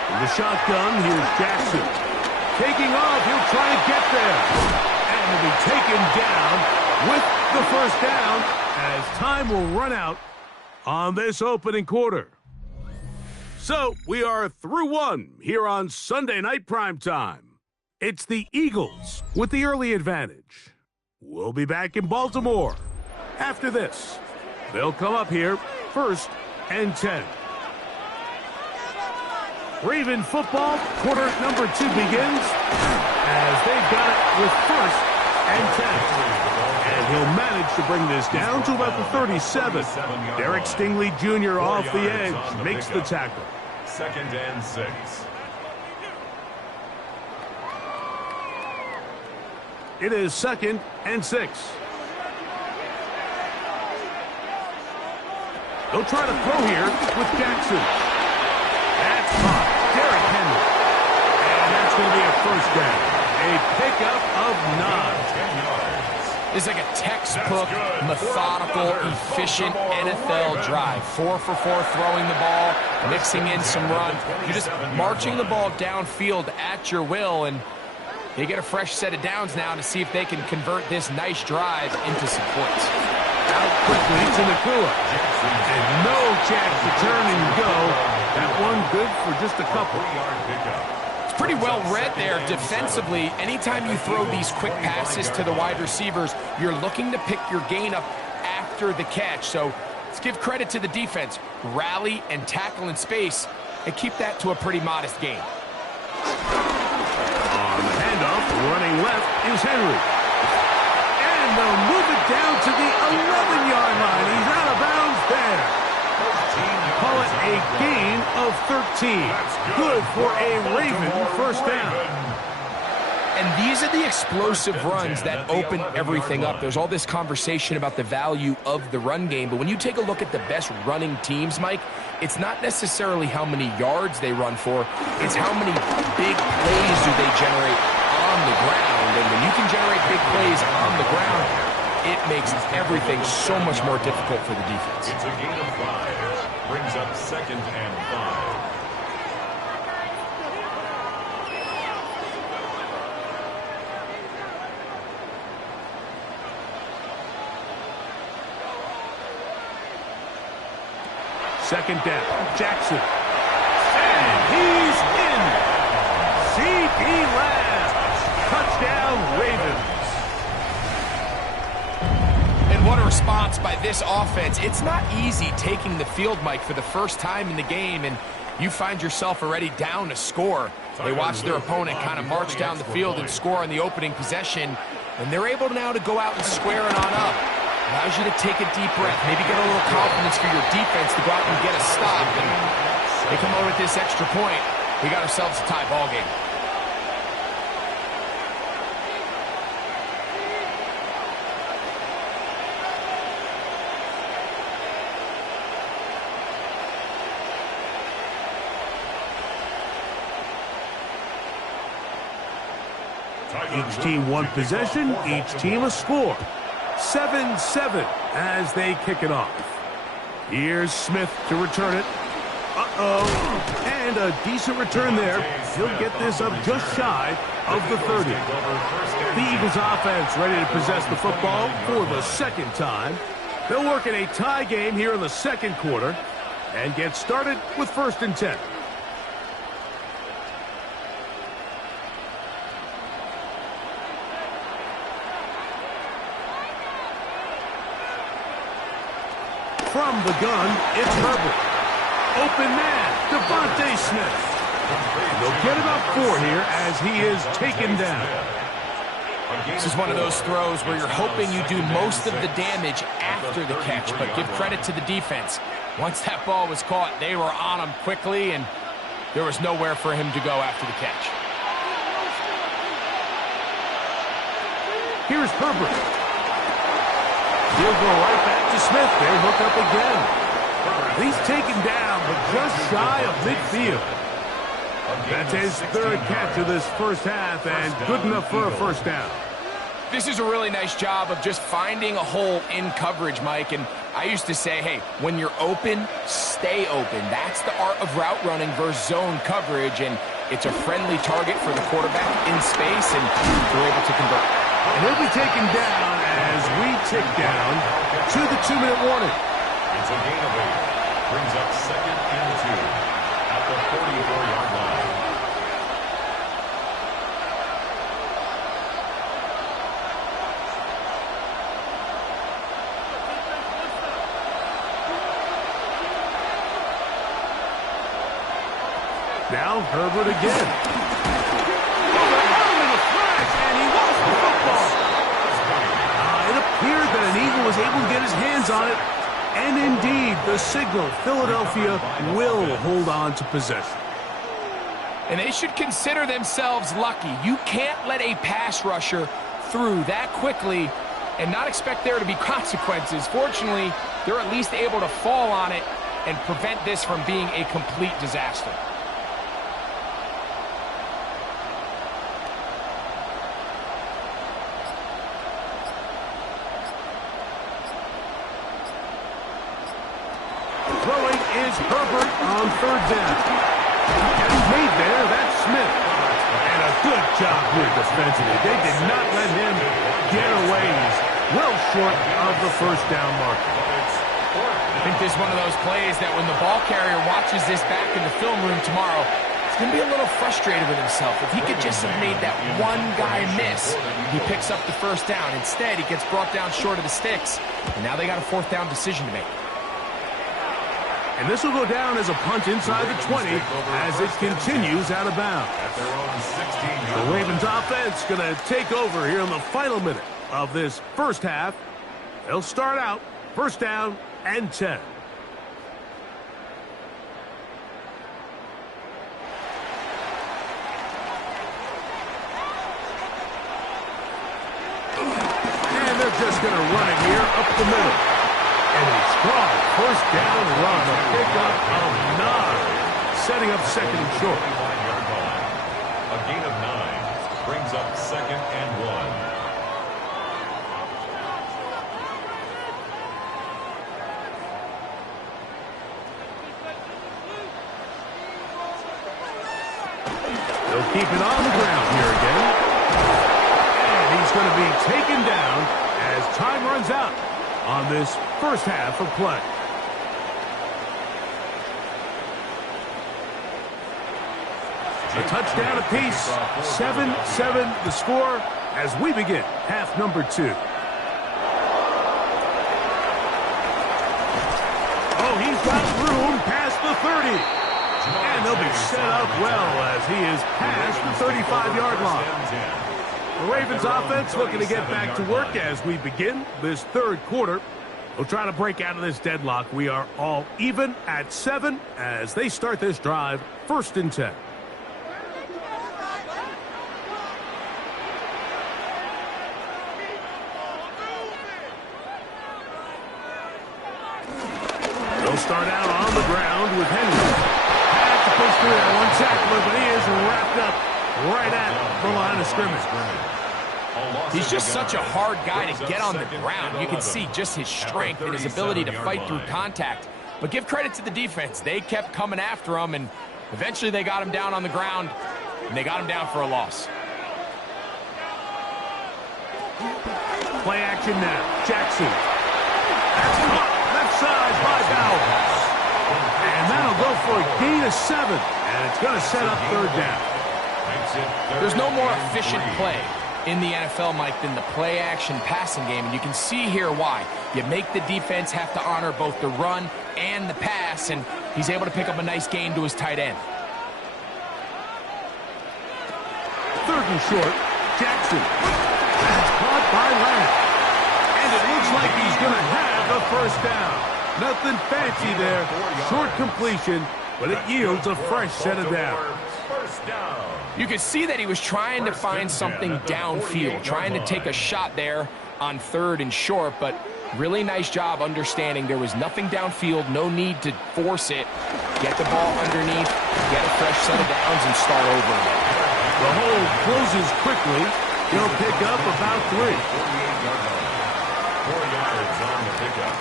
In the shotgun, here's Jackson. Taking off, he'll try to get there. And will be taken down with the first down as time will run out on this opening quarter. So, we are through 1 here on Sunday Night Primetime. It's the Eagles with the early advantage. We'll be back in Baltimore after this. They'll come up here 1st and 10. Raven football, quarter number 2 begins as they've got it with 1st and 10. And he'll manage to bring this down to about the 37. Derek Stingley Jr. off the edge makes the tackle. 2nd and 6. It is 2nd and 6. They'll try to throw here with Jackson. That's caught. Derrick Henry. And that's going to be a first down. A pickup of 9. It's like a textbook, methodical, efficient NFL drive. 4 for 4 throwing the ball, mixing in some runs. You're just marching the ball downfield at your will, and they get a fresh set of downs now to see if they can convert this nice drive into some points. Out quickly to Nacua. And no chance to turn and go. That one good for just a couple. 3-yard pickup. pretty well read there defensively. Anytime you throw these quick passes to the wide receivers, you're looking to pick your gain up after the catch. So let's give credit to the defense. Rally and tackle in space and keep that to a pretty modest gain. On the handoff, running left is Henry. And they'll move it down to the 11-yard line. He's out of bounds there. Call it a gain of 13. Good for a Raven first down. And these are the explosive runs that open everything up. There's all this conversation about the value of the run game, but when you take a look at the best running teams, Mike, it's not necessarily how many yards they run for, it's how many big plays do they generate on the ground. And when you can generate big plays on the ground, it makes everything so much more difficult for the defense. It's a gain of 5. Brings up 2nd and 5. Second down, Jackson. And he's in. C.D. Lamb. Touchdown, Ravens. And what a response by this offense. It's not easy taking the field, Mike, for the first time in the game, and you find yourself already down a score. They watch their opponent kind of march down the field and score on the opening possession, and they're able now to go out and square it on up. Allows you to take a deep breath, maybe get a little confidence for your defense to go out and get a stop. And they come over with this extra point. We got ourselves a tie ball game. Each team one possession, each team a score. 7-7 as they kick it off. Here's Smith to return it. And a decent return there. He'll get this up just shy of the 30. The Eagles offense ready to possess the football for the second time. They'll work in a tie game here in the second quarter and get started with 1st and 10. From the gun, it's Herbert. Open man, Devontae Smith. They'll get about 4 here as he is taken down. This is one of those throws where you're hoping you do most of the damage after the catch, but give credit to the defense. Once that ball was caught, they were on him quickly, and there was nowhere for him to go after the catch. Here's Herbert. He'll go right back to Smith. They're hooked up again. He's taken down, but just shy of midfield. That's his 3rd catch of this first half, and good enough for a first down. This is a really nice job of just finding a hole in coverage, Mike. And I used to say, hey, when you're open, stay open. That's the art of route running versus zone coverage, and it's a friendly target for the quarterback in space, and they're able to convert. And he'll be taken down as we tick down to the 2-minute warning. It's a gain of 8. Brings up 2nd and 2 at the 44-yard line. Now Herbert again. In a flash, and he lost the football. It appeared that an Eagle was able to get his hands on it. And indeed, the signal, Philadelphia will hold on to possession. And they should consider themselves lucky. You can't let a pass rusher through that quickly and not expect there to be consequences. Fortunately, they're at least able to fall on it and prevent this from being a complete disaster. Throwing is Herbert on 3rd down. Gets made there, that's Smith. And a good job here defensively. They did not let him get away. He's well short of the first down marker. I think this is one of those plays that when the ball carrier watches this back in the film room tomorrow, He's going to be a little frustrated with himself. If he could just have made that one guy miss, he picks up the first down. Instead, he gets brought down short of the sticks, and now they got a fourth down decision to make. And this will go down as a punt inside the 20 as it continues out of bounds. The Ravens offense going to take over here in the final minute of this first half. They'll start out first down and 10. And they're just going to run it here up the middle. And a strong first down run, a pickup of 9, setting up second and short. A gain of 9 brings up second and 1. They'll keep it on the ground here again. And he's going to be taken down as time runs out on this first half of play. A touchdown apiece, 7-7 the score as we begin half number 2. Oh, he's got room past the 30. And they'll be set up well as he is past the 35-yard line. The Ravens offense looking to get back to work as we begin this third quarter. We'll try to break out of this deadlock. We are all even at 7 as they start this drive, first and 10. They'll start out on the ground with Henry. Had to push through that one tackler, but he is wrapped up right at the line of scrimmage. He's just such a hard guy to get on the ground. You can see just his strength and his ability to fight through contact. But give credit to the defense. They kept coming after him, and eventually they got him down on the ground, and they got him down for a loss. Play action now. Jackson. That's caught left side by Bowers. And that'll go for a gain of 7. And it's going to set up third down. There's no more efficient play in the NFL, Mike, than the play-action passing game. And you can see here why. You make the defense have to honor both the run and the pass, and he's able to pick up a nice gain to his tight end. Third and short. Jackson. That's caught by Lamb. And it looks like he's going to have the first down. Nothing fancy there. Short completion, but it yields a fresh set of downs. You could see that he was trying to find something downfield, trying to take a shot there on third and short, but really nice job understanding there was nothing downfield, no need to force it. Get the ball underneath, get a fresh set of downs, and start over again. The hole closes quickly. He'll pick up about 3. 4 yards on the pickup.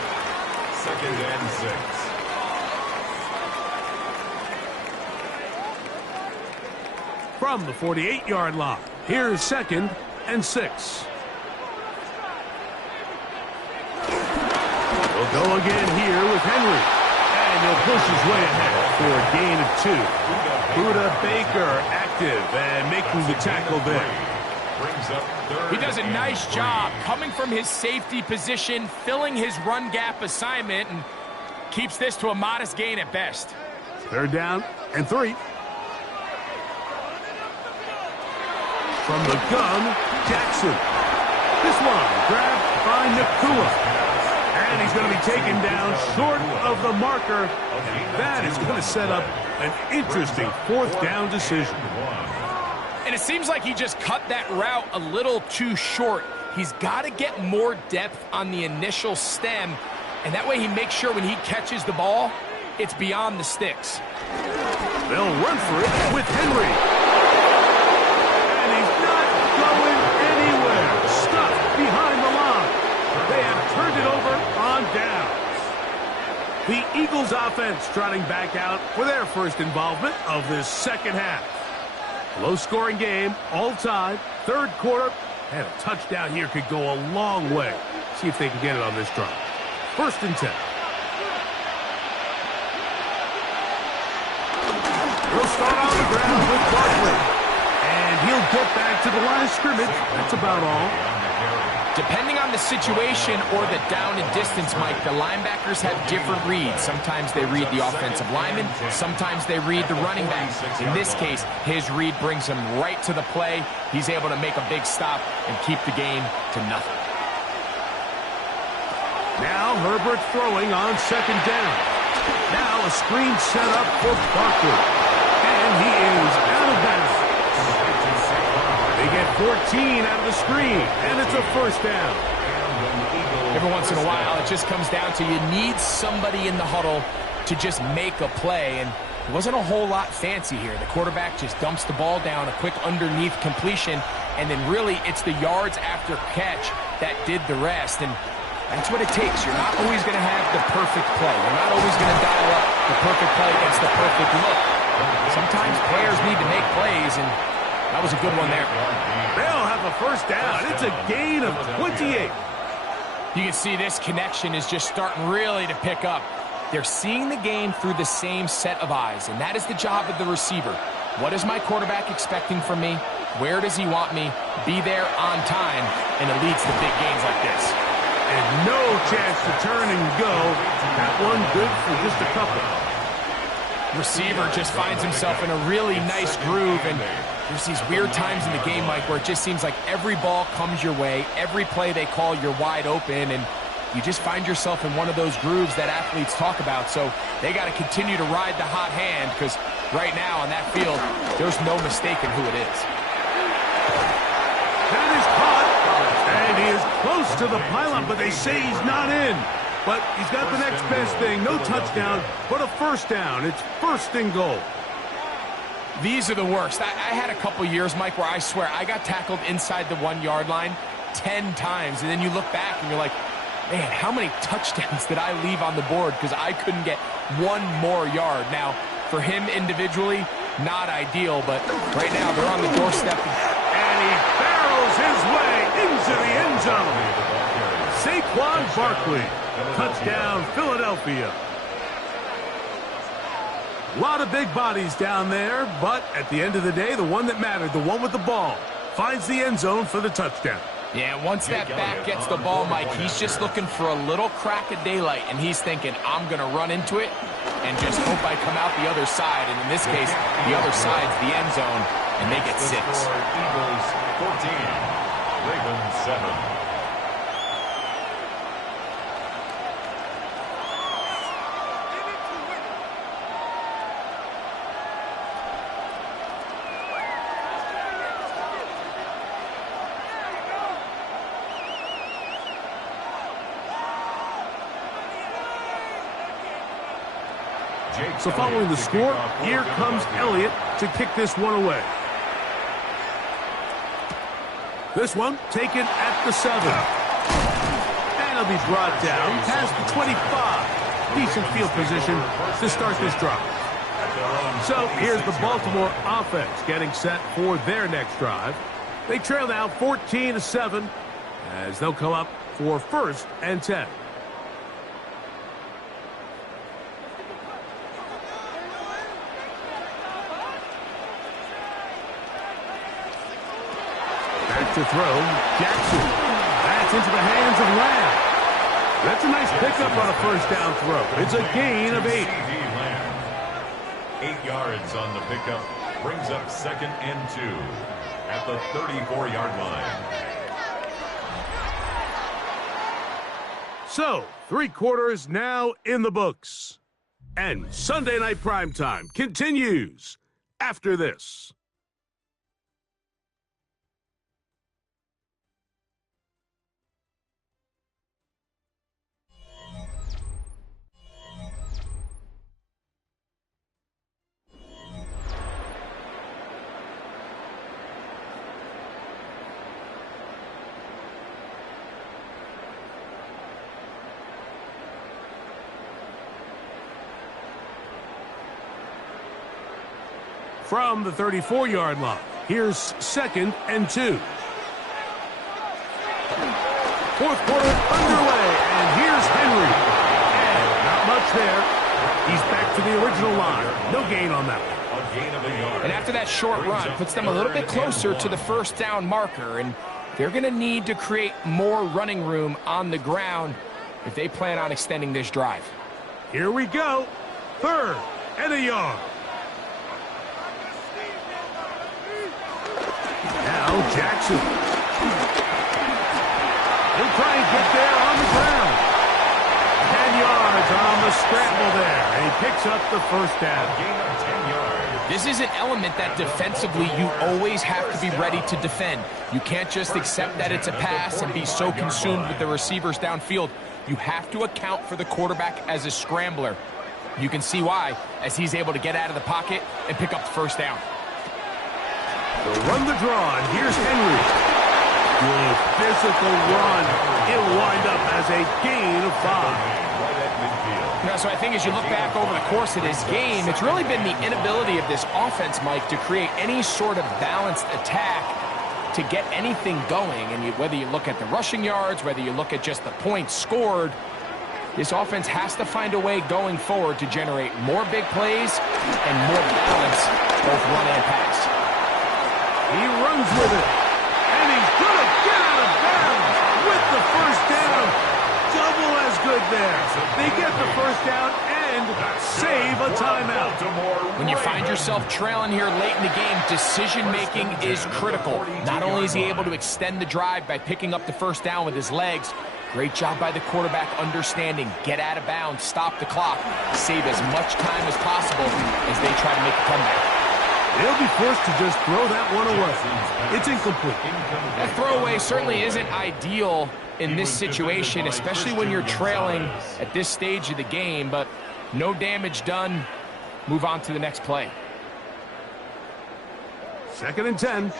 Second and 6. From the 48-yard line, here's second and 6. We'll go again here with Henry. And he'll push his way ahead for a gain of 2. Budda Baker active and making the tackle there. He does a nice job coming from his safety position, filling his run gap assignment, and keeps this to a modest gain at best. Third down and 3. From the gun, Jackson. This one grabbed by Nakua. And he's going to be taken down short of the marker. And that is going to set up an interesting fourth down decision. And it seems like he just cut that route a little too short. He's got to get more depth on the initial stem, and that way he makes sure when he catches the ball, it's beyond the sticks. They'll run for it with Henry. And he's not going anywhere. Stuck behind the line. They have turned it over on downs. The Eagles offense trotting back out for their first involvement of this second half. Low-scoring game, all tied, third quarter, and a touchdown here could go a long way. See if they can get it on this drive. First and 10. They'll start on the ground with Barkley. And he'll get back to the line of scrimmage. That's about all. Depending on the situation or the down and distance, Mike, the linebackers have different reads. Sometimes they read the offensive lineman. Sometimes they read the running back. In this case, his read brings him right to the play. He's able to make a big stop and keep the game to nothing. Now Herbert throwing on second down. Now a screen set up for Barkley. And he is out of bounds. They get 14 out of the screen, and it's a first down. Every once in a while, it just comes down to you need somebody in the huddle to just make a play, and it wasn't a whole lot fancy here. The quarterback just dumps the ball down, a quick underneath completion, and then really it's the yards after catch that did the rest, and that's what it takes. You're not always going to have the perfect play. You're not always going to dial up the perfect play against the perfect look. Sometimes players need to make plays, and that was a good one there. They'll have a first down. It's a gain of 28. You can see this connection is just starting really to pick up. They're seeing the game through the same set of eyes, and that is the job of the receiver. What is my quarterback expecting from me? Where does he want me? Be there on time, and it leads to big gains like this. And no chance to turn and go. That one good for just a couple. Receiver just finds himself in a really nice groove, and there's these weird times in the game, Mike, where it just seems like every ball comes your way, every play they call, you're wide open, and you just find yourself in one of those grooves that athletes talk about. So they got to continue to ride the hot hand, because right now on that field, there's no mistaking who it is. That is caught, and he is close to the pylon, but they say he's not in. But he's got the next best thing. No touchdown, but a first down. It's first and goal. These are the worst. I had a couple years, Mike, where I swear I got tackled inside the 1 yard line 10 times. And then you look back and you're like, man, how many touchdowns did I leave on the board because I couldn't get one more yard? Now, for him individually, not ideal, but right now they're on the doorstep. And he barrels his way into the end zone. Saquon Barkley. Touchdown, Philadelphia. A lot of big bodies down there, but at the end of the day, the one that mattered, the one with the ball, finds the end zone for the touchdown. Yeah, once that back gets the ball, Mike, he's just looking for a little crack of daylight, and he's thinking, I'm going to run into it and just hope I come out the other side. And in this case, the other side's the end zone, and they get 6. Eagles 14, Ravens 7. So following the score, here comes Elliott to kick this one away. This one taken at the 7. And it'll be brought down past the 25. Decent field position to start this drive. So here's the Baltimore offense getting set for their next drive. They trail now 14-7 as they'll come up for 1st and 10. To throw, Jackson. That's into the hands of Lamb. That's a nice pickup on a first down throw. It's a gain of 8. 8 yards on the pickup. Brings up 2nd and 2 at the 34-yard line. So, 3 quarters now in the books. And Sunday Night Primetime continues after this. From the 34-yard line, here's 2nd and 2. 4th quarter underway, and here's Henry. And not much there. He's back to the original line. No gain on that one. A gain of a yard. And after that short run, puts them a little bit closer to the first down marker, and they're going to need to create more running room on the ground if they plan on extending this drive. Here we go. 3rd and a yard. Now Jackson. He'll try and get there on the ground. 10 yards on the scramble there. And he picks up the first down. Gain of 10 yards. This is an element that defensively you always have to be ready to defend. You can't just accept that it's a pass and be so consumed with the receivers downfield. You have to account for the quarterback as a scrambler. You can see why, as he's able to get out of the pocket and pick up the first down. They'll run the draw, and here's Henry. Good physical run. It'll wind up as a gain of 5. Right at midfield. You know, so I think as you look back over the course of this game, it's really been the inability of this offense, Mike, to create any sort of balanced attack to get anything going. And whether you look at the rushing yards, whether you look at just the points scored, this offense has to find a way going forward to generate more big plays and more balance, both run and pass. He runs with it, and he's going to get out of bounds with the first down. Double as good there. They get the first down and save a timeout. When you find yourself trailing here late in the game, decision-making is critical. Not only is he able to extend the drive by picking up the first down with his legs, great job by the quarterback understanding, get out of bounds, stop the clock, save as much time as possible as they try to make a comeback. They'll be forced to just throw that one away. It's incomplete. That throwaway certainly isn't ideal in this situation, especially when you're trailing at this stage of the game, but no damage done. Move on to the next play. 2nd and 10.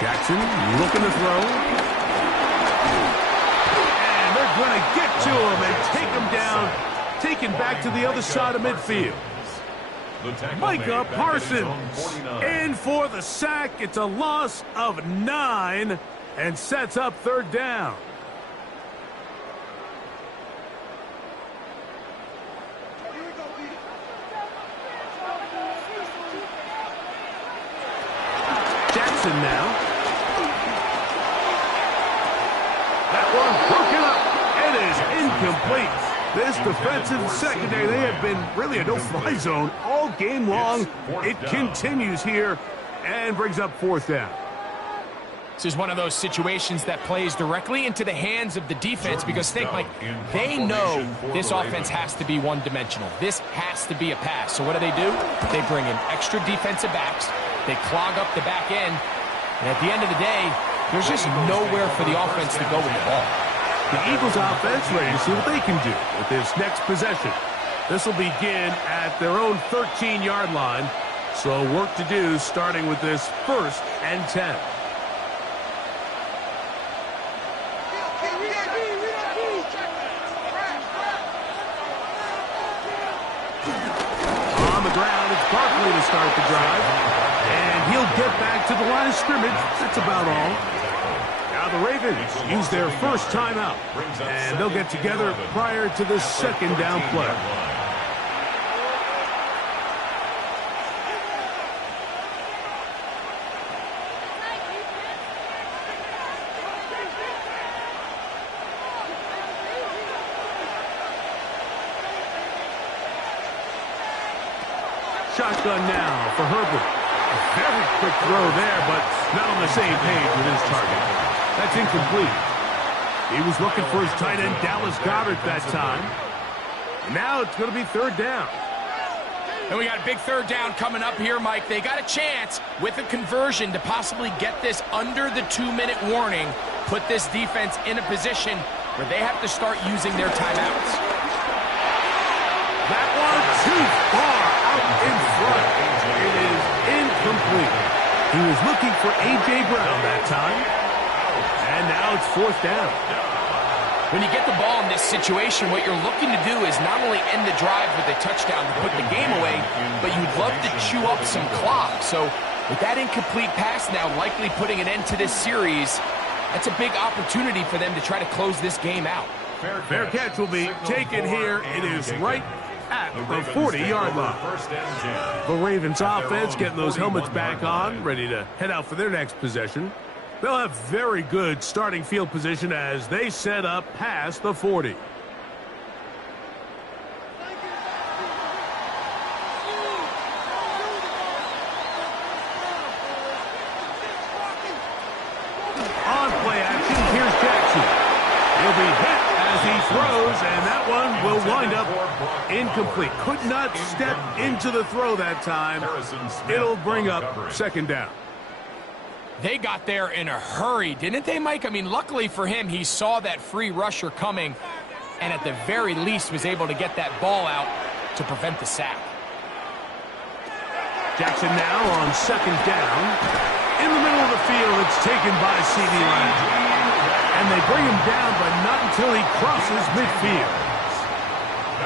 Jackson looking to throw. And they're going to get to him and take him down. Taken back to the other side of midfield. Micah Parsons in for the sack. It's a loss of 9 and sets up 3rd down. Jackson now. That one broken up. It is incomplete. This defensive secondary, they have been really a no-fly zone all game long. It continues here and brings up 4th down. This is one of those situations that plays directly into the hands of the defense because think, Mike, they know this offense has to be one-dimensional. This has to be a pass. So what do? They bring in extra defensive backs. They clog up the back end. And at the end of the day, there's just nowhere for the offense to go with the ball. The Eagles offense ready to see what they can do with this next possession. This will begin at their own 13-yard line. So work to do starting with this 1st and 10. On the ground, it's Barkley to start the drive. And he'll get back to the line of scrimmage. That's about all. Now the Ravens use their first timeout, and they'll get together prior to the 2nd down play. Shotgun now for Herbert. A very quick throw there, but not on the same page with his target. That's incomplete. He was looking for his tight end, Dallas Goedert, that time. And now it's going to be 3rd down. And we got a big 3rd down coming up here, Mike. They got a chance with a conversion to possibly get this under the 2-minute warning, put this defense in a position where they have to start using their timeouts. That one too far out in front. It is incomplete. He was looking for A.J. Brown that time. And now it's 4th down. When you get the ball in this situation, what you're looking to do is not only end the drive with a touchdown to put the game away, but you'd love to chew up some clock. So with that incomplete pass now likely putting an end to this series, that's a big opportunity for them to try to close this game out. Fair catch will be taken here. It is right at the 40-yard line. The Ravens offense getting those helmets back on, ready to head out for their next possession. They'll have very good starting field position as they set up past the 40. On play action, here's Jackson. He'll be hit as he throws, and that one will wind up incomplete. Could not step into the throw that time. It'll bring up second down. They got there in a hurry, didn't they, Mike? I mean, luckily for him, he saw that free rusher coming and at the very least was able to get that ball out to prevent the sack. Jackson now on second down. In the middle of the field, it's taken by CeeDee Lamb. And they bring him down, but not until he crosses midfield.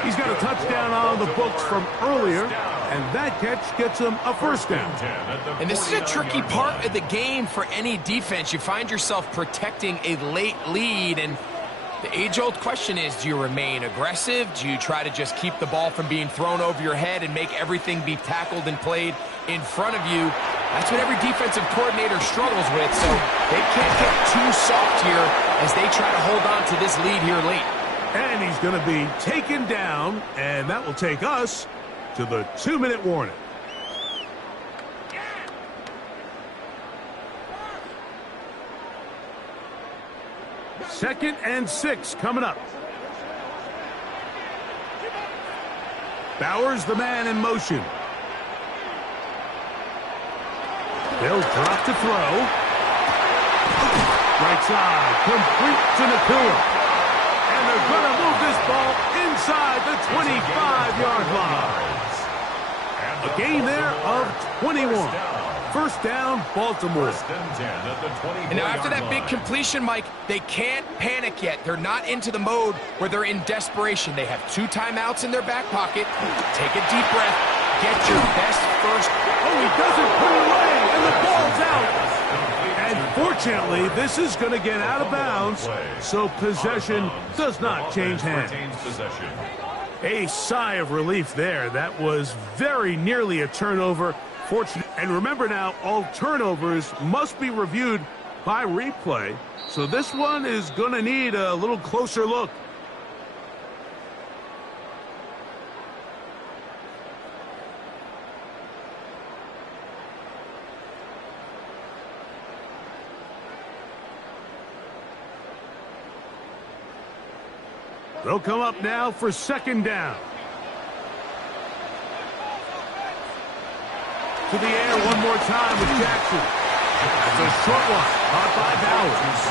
He's got a touchdown on the books from earlier, and that catch gets him a first down. And this is a tricky part of the game for any defense. You find yourself protecting a late lead, and the age-old question is, do you remain aggressive? Do you try to just keep the ball from being thrown over your head and make everything be tackled and played in front of you? That's what every defensive coordinator struggles with, so they can't get too soft here as they try to hold on to this lead here late. And he's going to be taken down, and that will take us to the 2-minute warning. Second and 6 coming up. Bowers the man in motion. They'll drop to throw. Right side, complete to Nakua. And they're going to move this ball inside the 25-yard line. A gain there of 21. First down, Baltimore. And now after that big completion, Mike, they can't panic yet. They're not into the mode where they're in desperation. They have 2 timeouts in their back pocket. Take a deep breath. Get your best first. Oh, he doesn't put it away, and the ball's out. And fortunately, this is going to get out of bounds, so possession does not change hands. A sigh of relief there. That was very nearly a turnover. Fortunate. And remember now, all turnovers must be reviewed by replay. So this one is going to need a little closer look. They'll come up now for second down. To the air one more time with Jackson. That's a short one, caught by Bowers.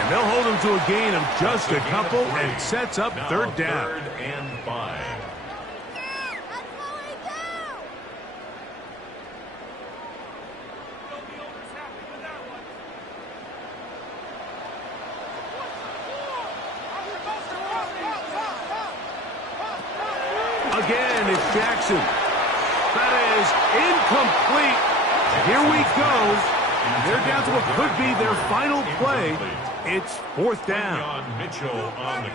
And they'll hold him to a gain of just a couple, and it sets up third down. Third and 5. Again, it's Jackson. That is incomplete. Here we go. They're down to what could be their final play. It's fourth down.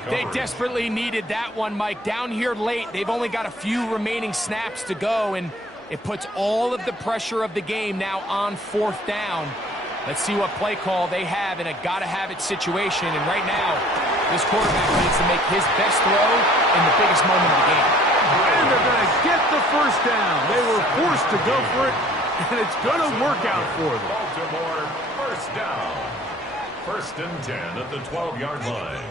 They desperately needed that one, Mike. Down here late, they've only got a few remaining snaps to go, and it puts all of the pressure of the game now on fourth down. Let's see what play call they have in a gotta-have-it situation. And right now, this quarterback needs to make his best throw in the biggest moment of the game. And they're going to get the first down. They were forced to go for it, and it's going to work out for them. Baltimore, first down. First and 10 at the 12-yard line.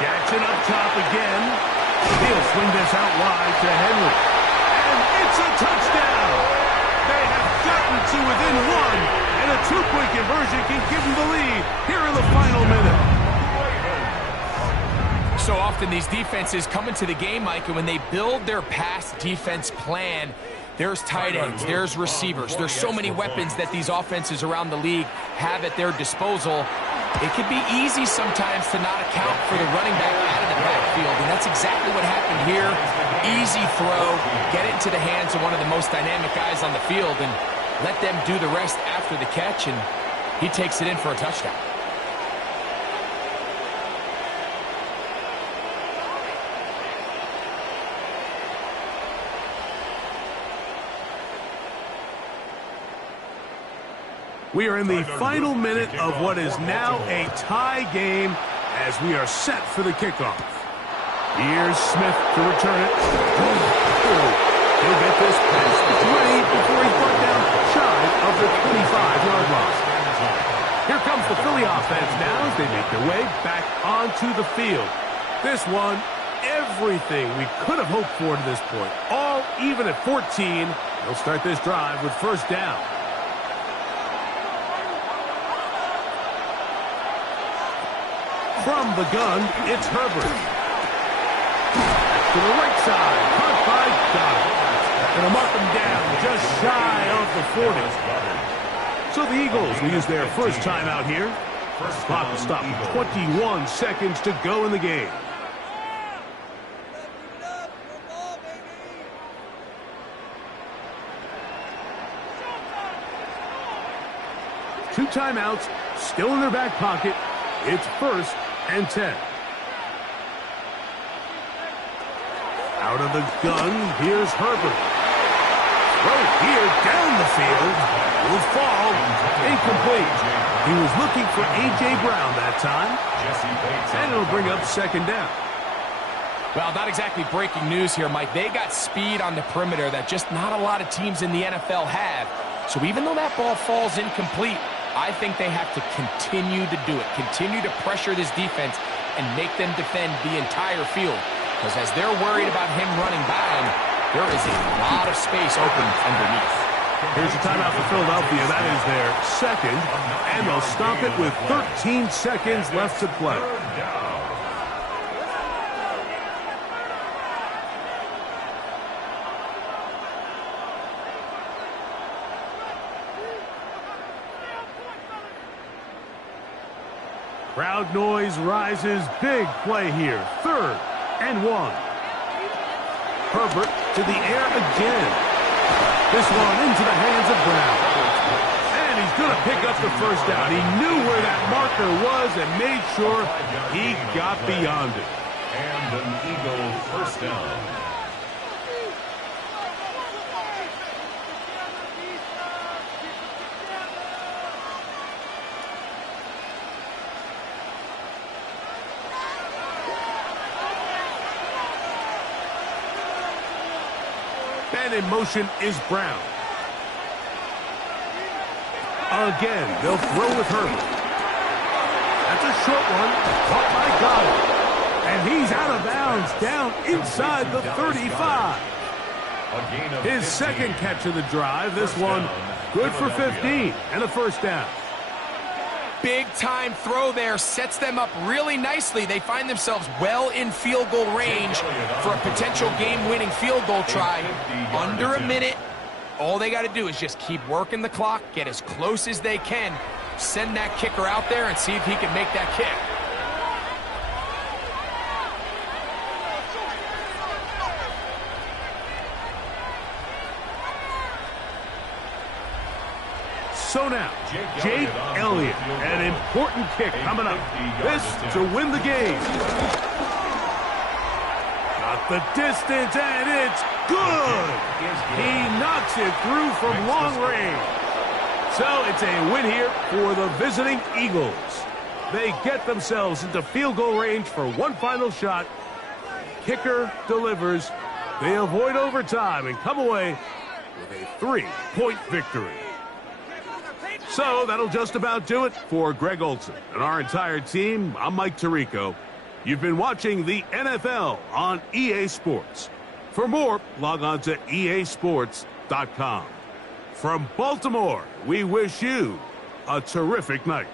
Jackson up top again. He'll swing this out wide to Henry. And it's a touchdown. They have gotten to within one, and a two-point conversion can give them the lead here in the final minute. So often these defenses come into the game, Mike, and when they build their pass defense plan, there's tight ends, there's receivers. There's so many weapons that these offenses around the league have at their disposal. It can be easy sometimes to not account for the running back out of the backfield, and that's exactly what happened here. Easy throw, get it into the hands of one of the most dynamic guys on the field, and let them do the rest after the catch, and he takes it in for a touchdown. We are in the final minute of what is now a tie game as we are set for the kickoff. Here's Smith to return it. He'll get this past the 20 before he's brought down shy of the 25-yard line. Here comes the Philly offense now as they make their way back onto the field. This one, everything we could have hoped for to this point. All even at 14. They'll start this drive with first down. From the gun, it's Herbert. To the right side, caught by Goddard. Gonna mark him down just shy of the 40. So the Eagles will use their first timeout here. Clock will stop 21 seconds to go in the game. Two timeouts still in their back pocket. It's first and 10. Out of the gun, here's Herbert. Throw here down the field. Will fall. Incomplete. He was looking for A.J. Brown that time. And it'll bring up second down. Well, not exactly breaking news here, Mike. They got speed on the perimeter that just not a lot of teams in the NFL have. So even though that ball falls incomplete, I think they have to continue to do it, continue to pressure this defense and make them defend the entire field. Because as they're worried about him running by them, there is a lot of space open underneath. Here's a timeout for Philadelphia. That is their second, and they'll stop it with 13 seconds left to play. Crowd noise rises. Big play here. Third and 1. Herbert to the air again. This one into the hands of Brown. And he's going to pick up the first down. He knew where that marker was and made sure he got beyond it. And an Eagle first down. And in motion is Brown. Again, they'll throw with Herbert. That's a short one. Caught by Goddard. And he's out of bounds down inside the 35. His second catch of the drive. This one good for 15 and a first down. Big-time throw there, sets them up really nicely. They find themselves well in field goal range for a potential game-winning field goal try. Under a minute, all they got to do is just keep working the clock, get as close as they can, send that kicker out there and see if he can make that kick. So now, Jake Elliott, an important kick coming up. This to win the game. Got the distance, and it's good. He knocks it through from long range. So it's a win here for the visiting Eagles. They get themselves into field goal range for one final shot. Kicker delivers. They avoid overtime and come away with a 3-point victory. So that'll just about do it for Greg Olsen and our entire team. I'm Mike Tirico. You've been watching the NFL on EA Sports. For more, log on to easports.com. From Baltimore, we wish you a terrific night.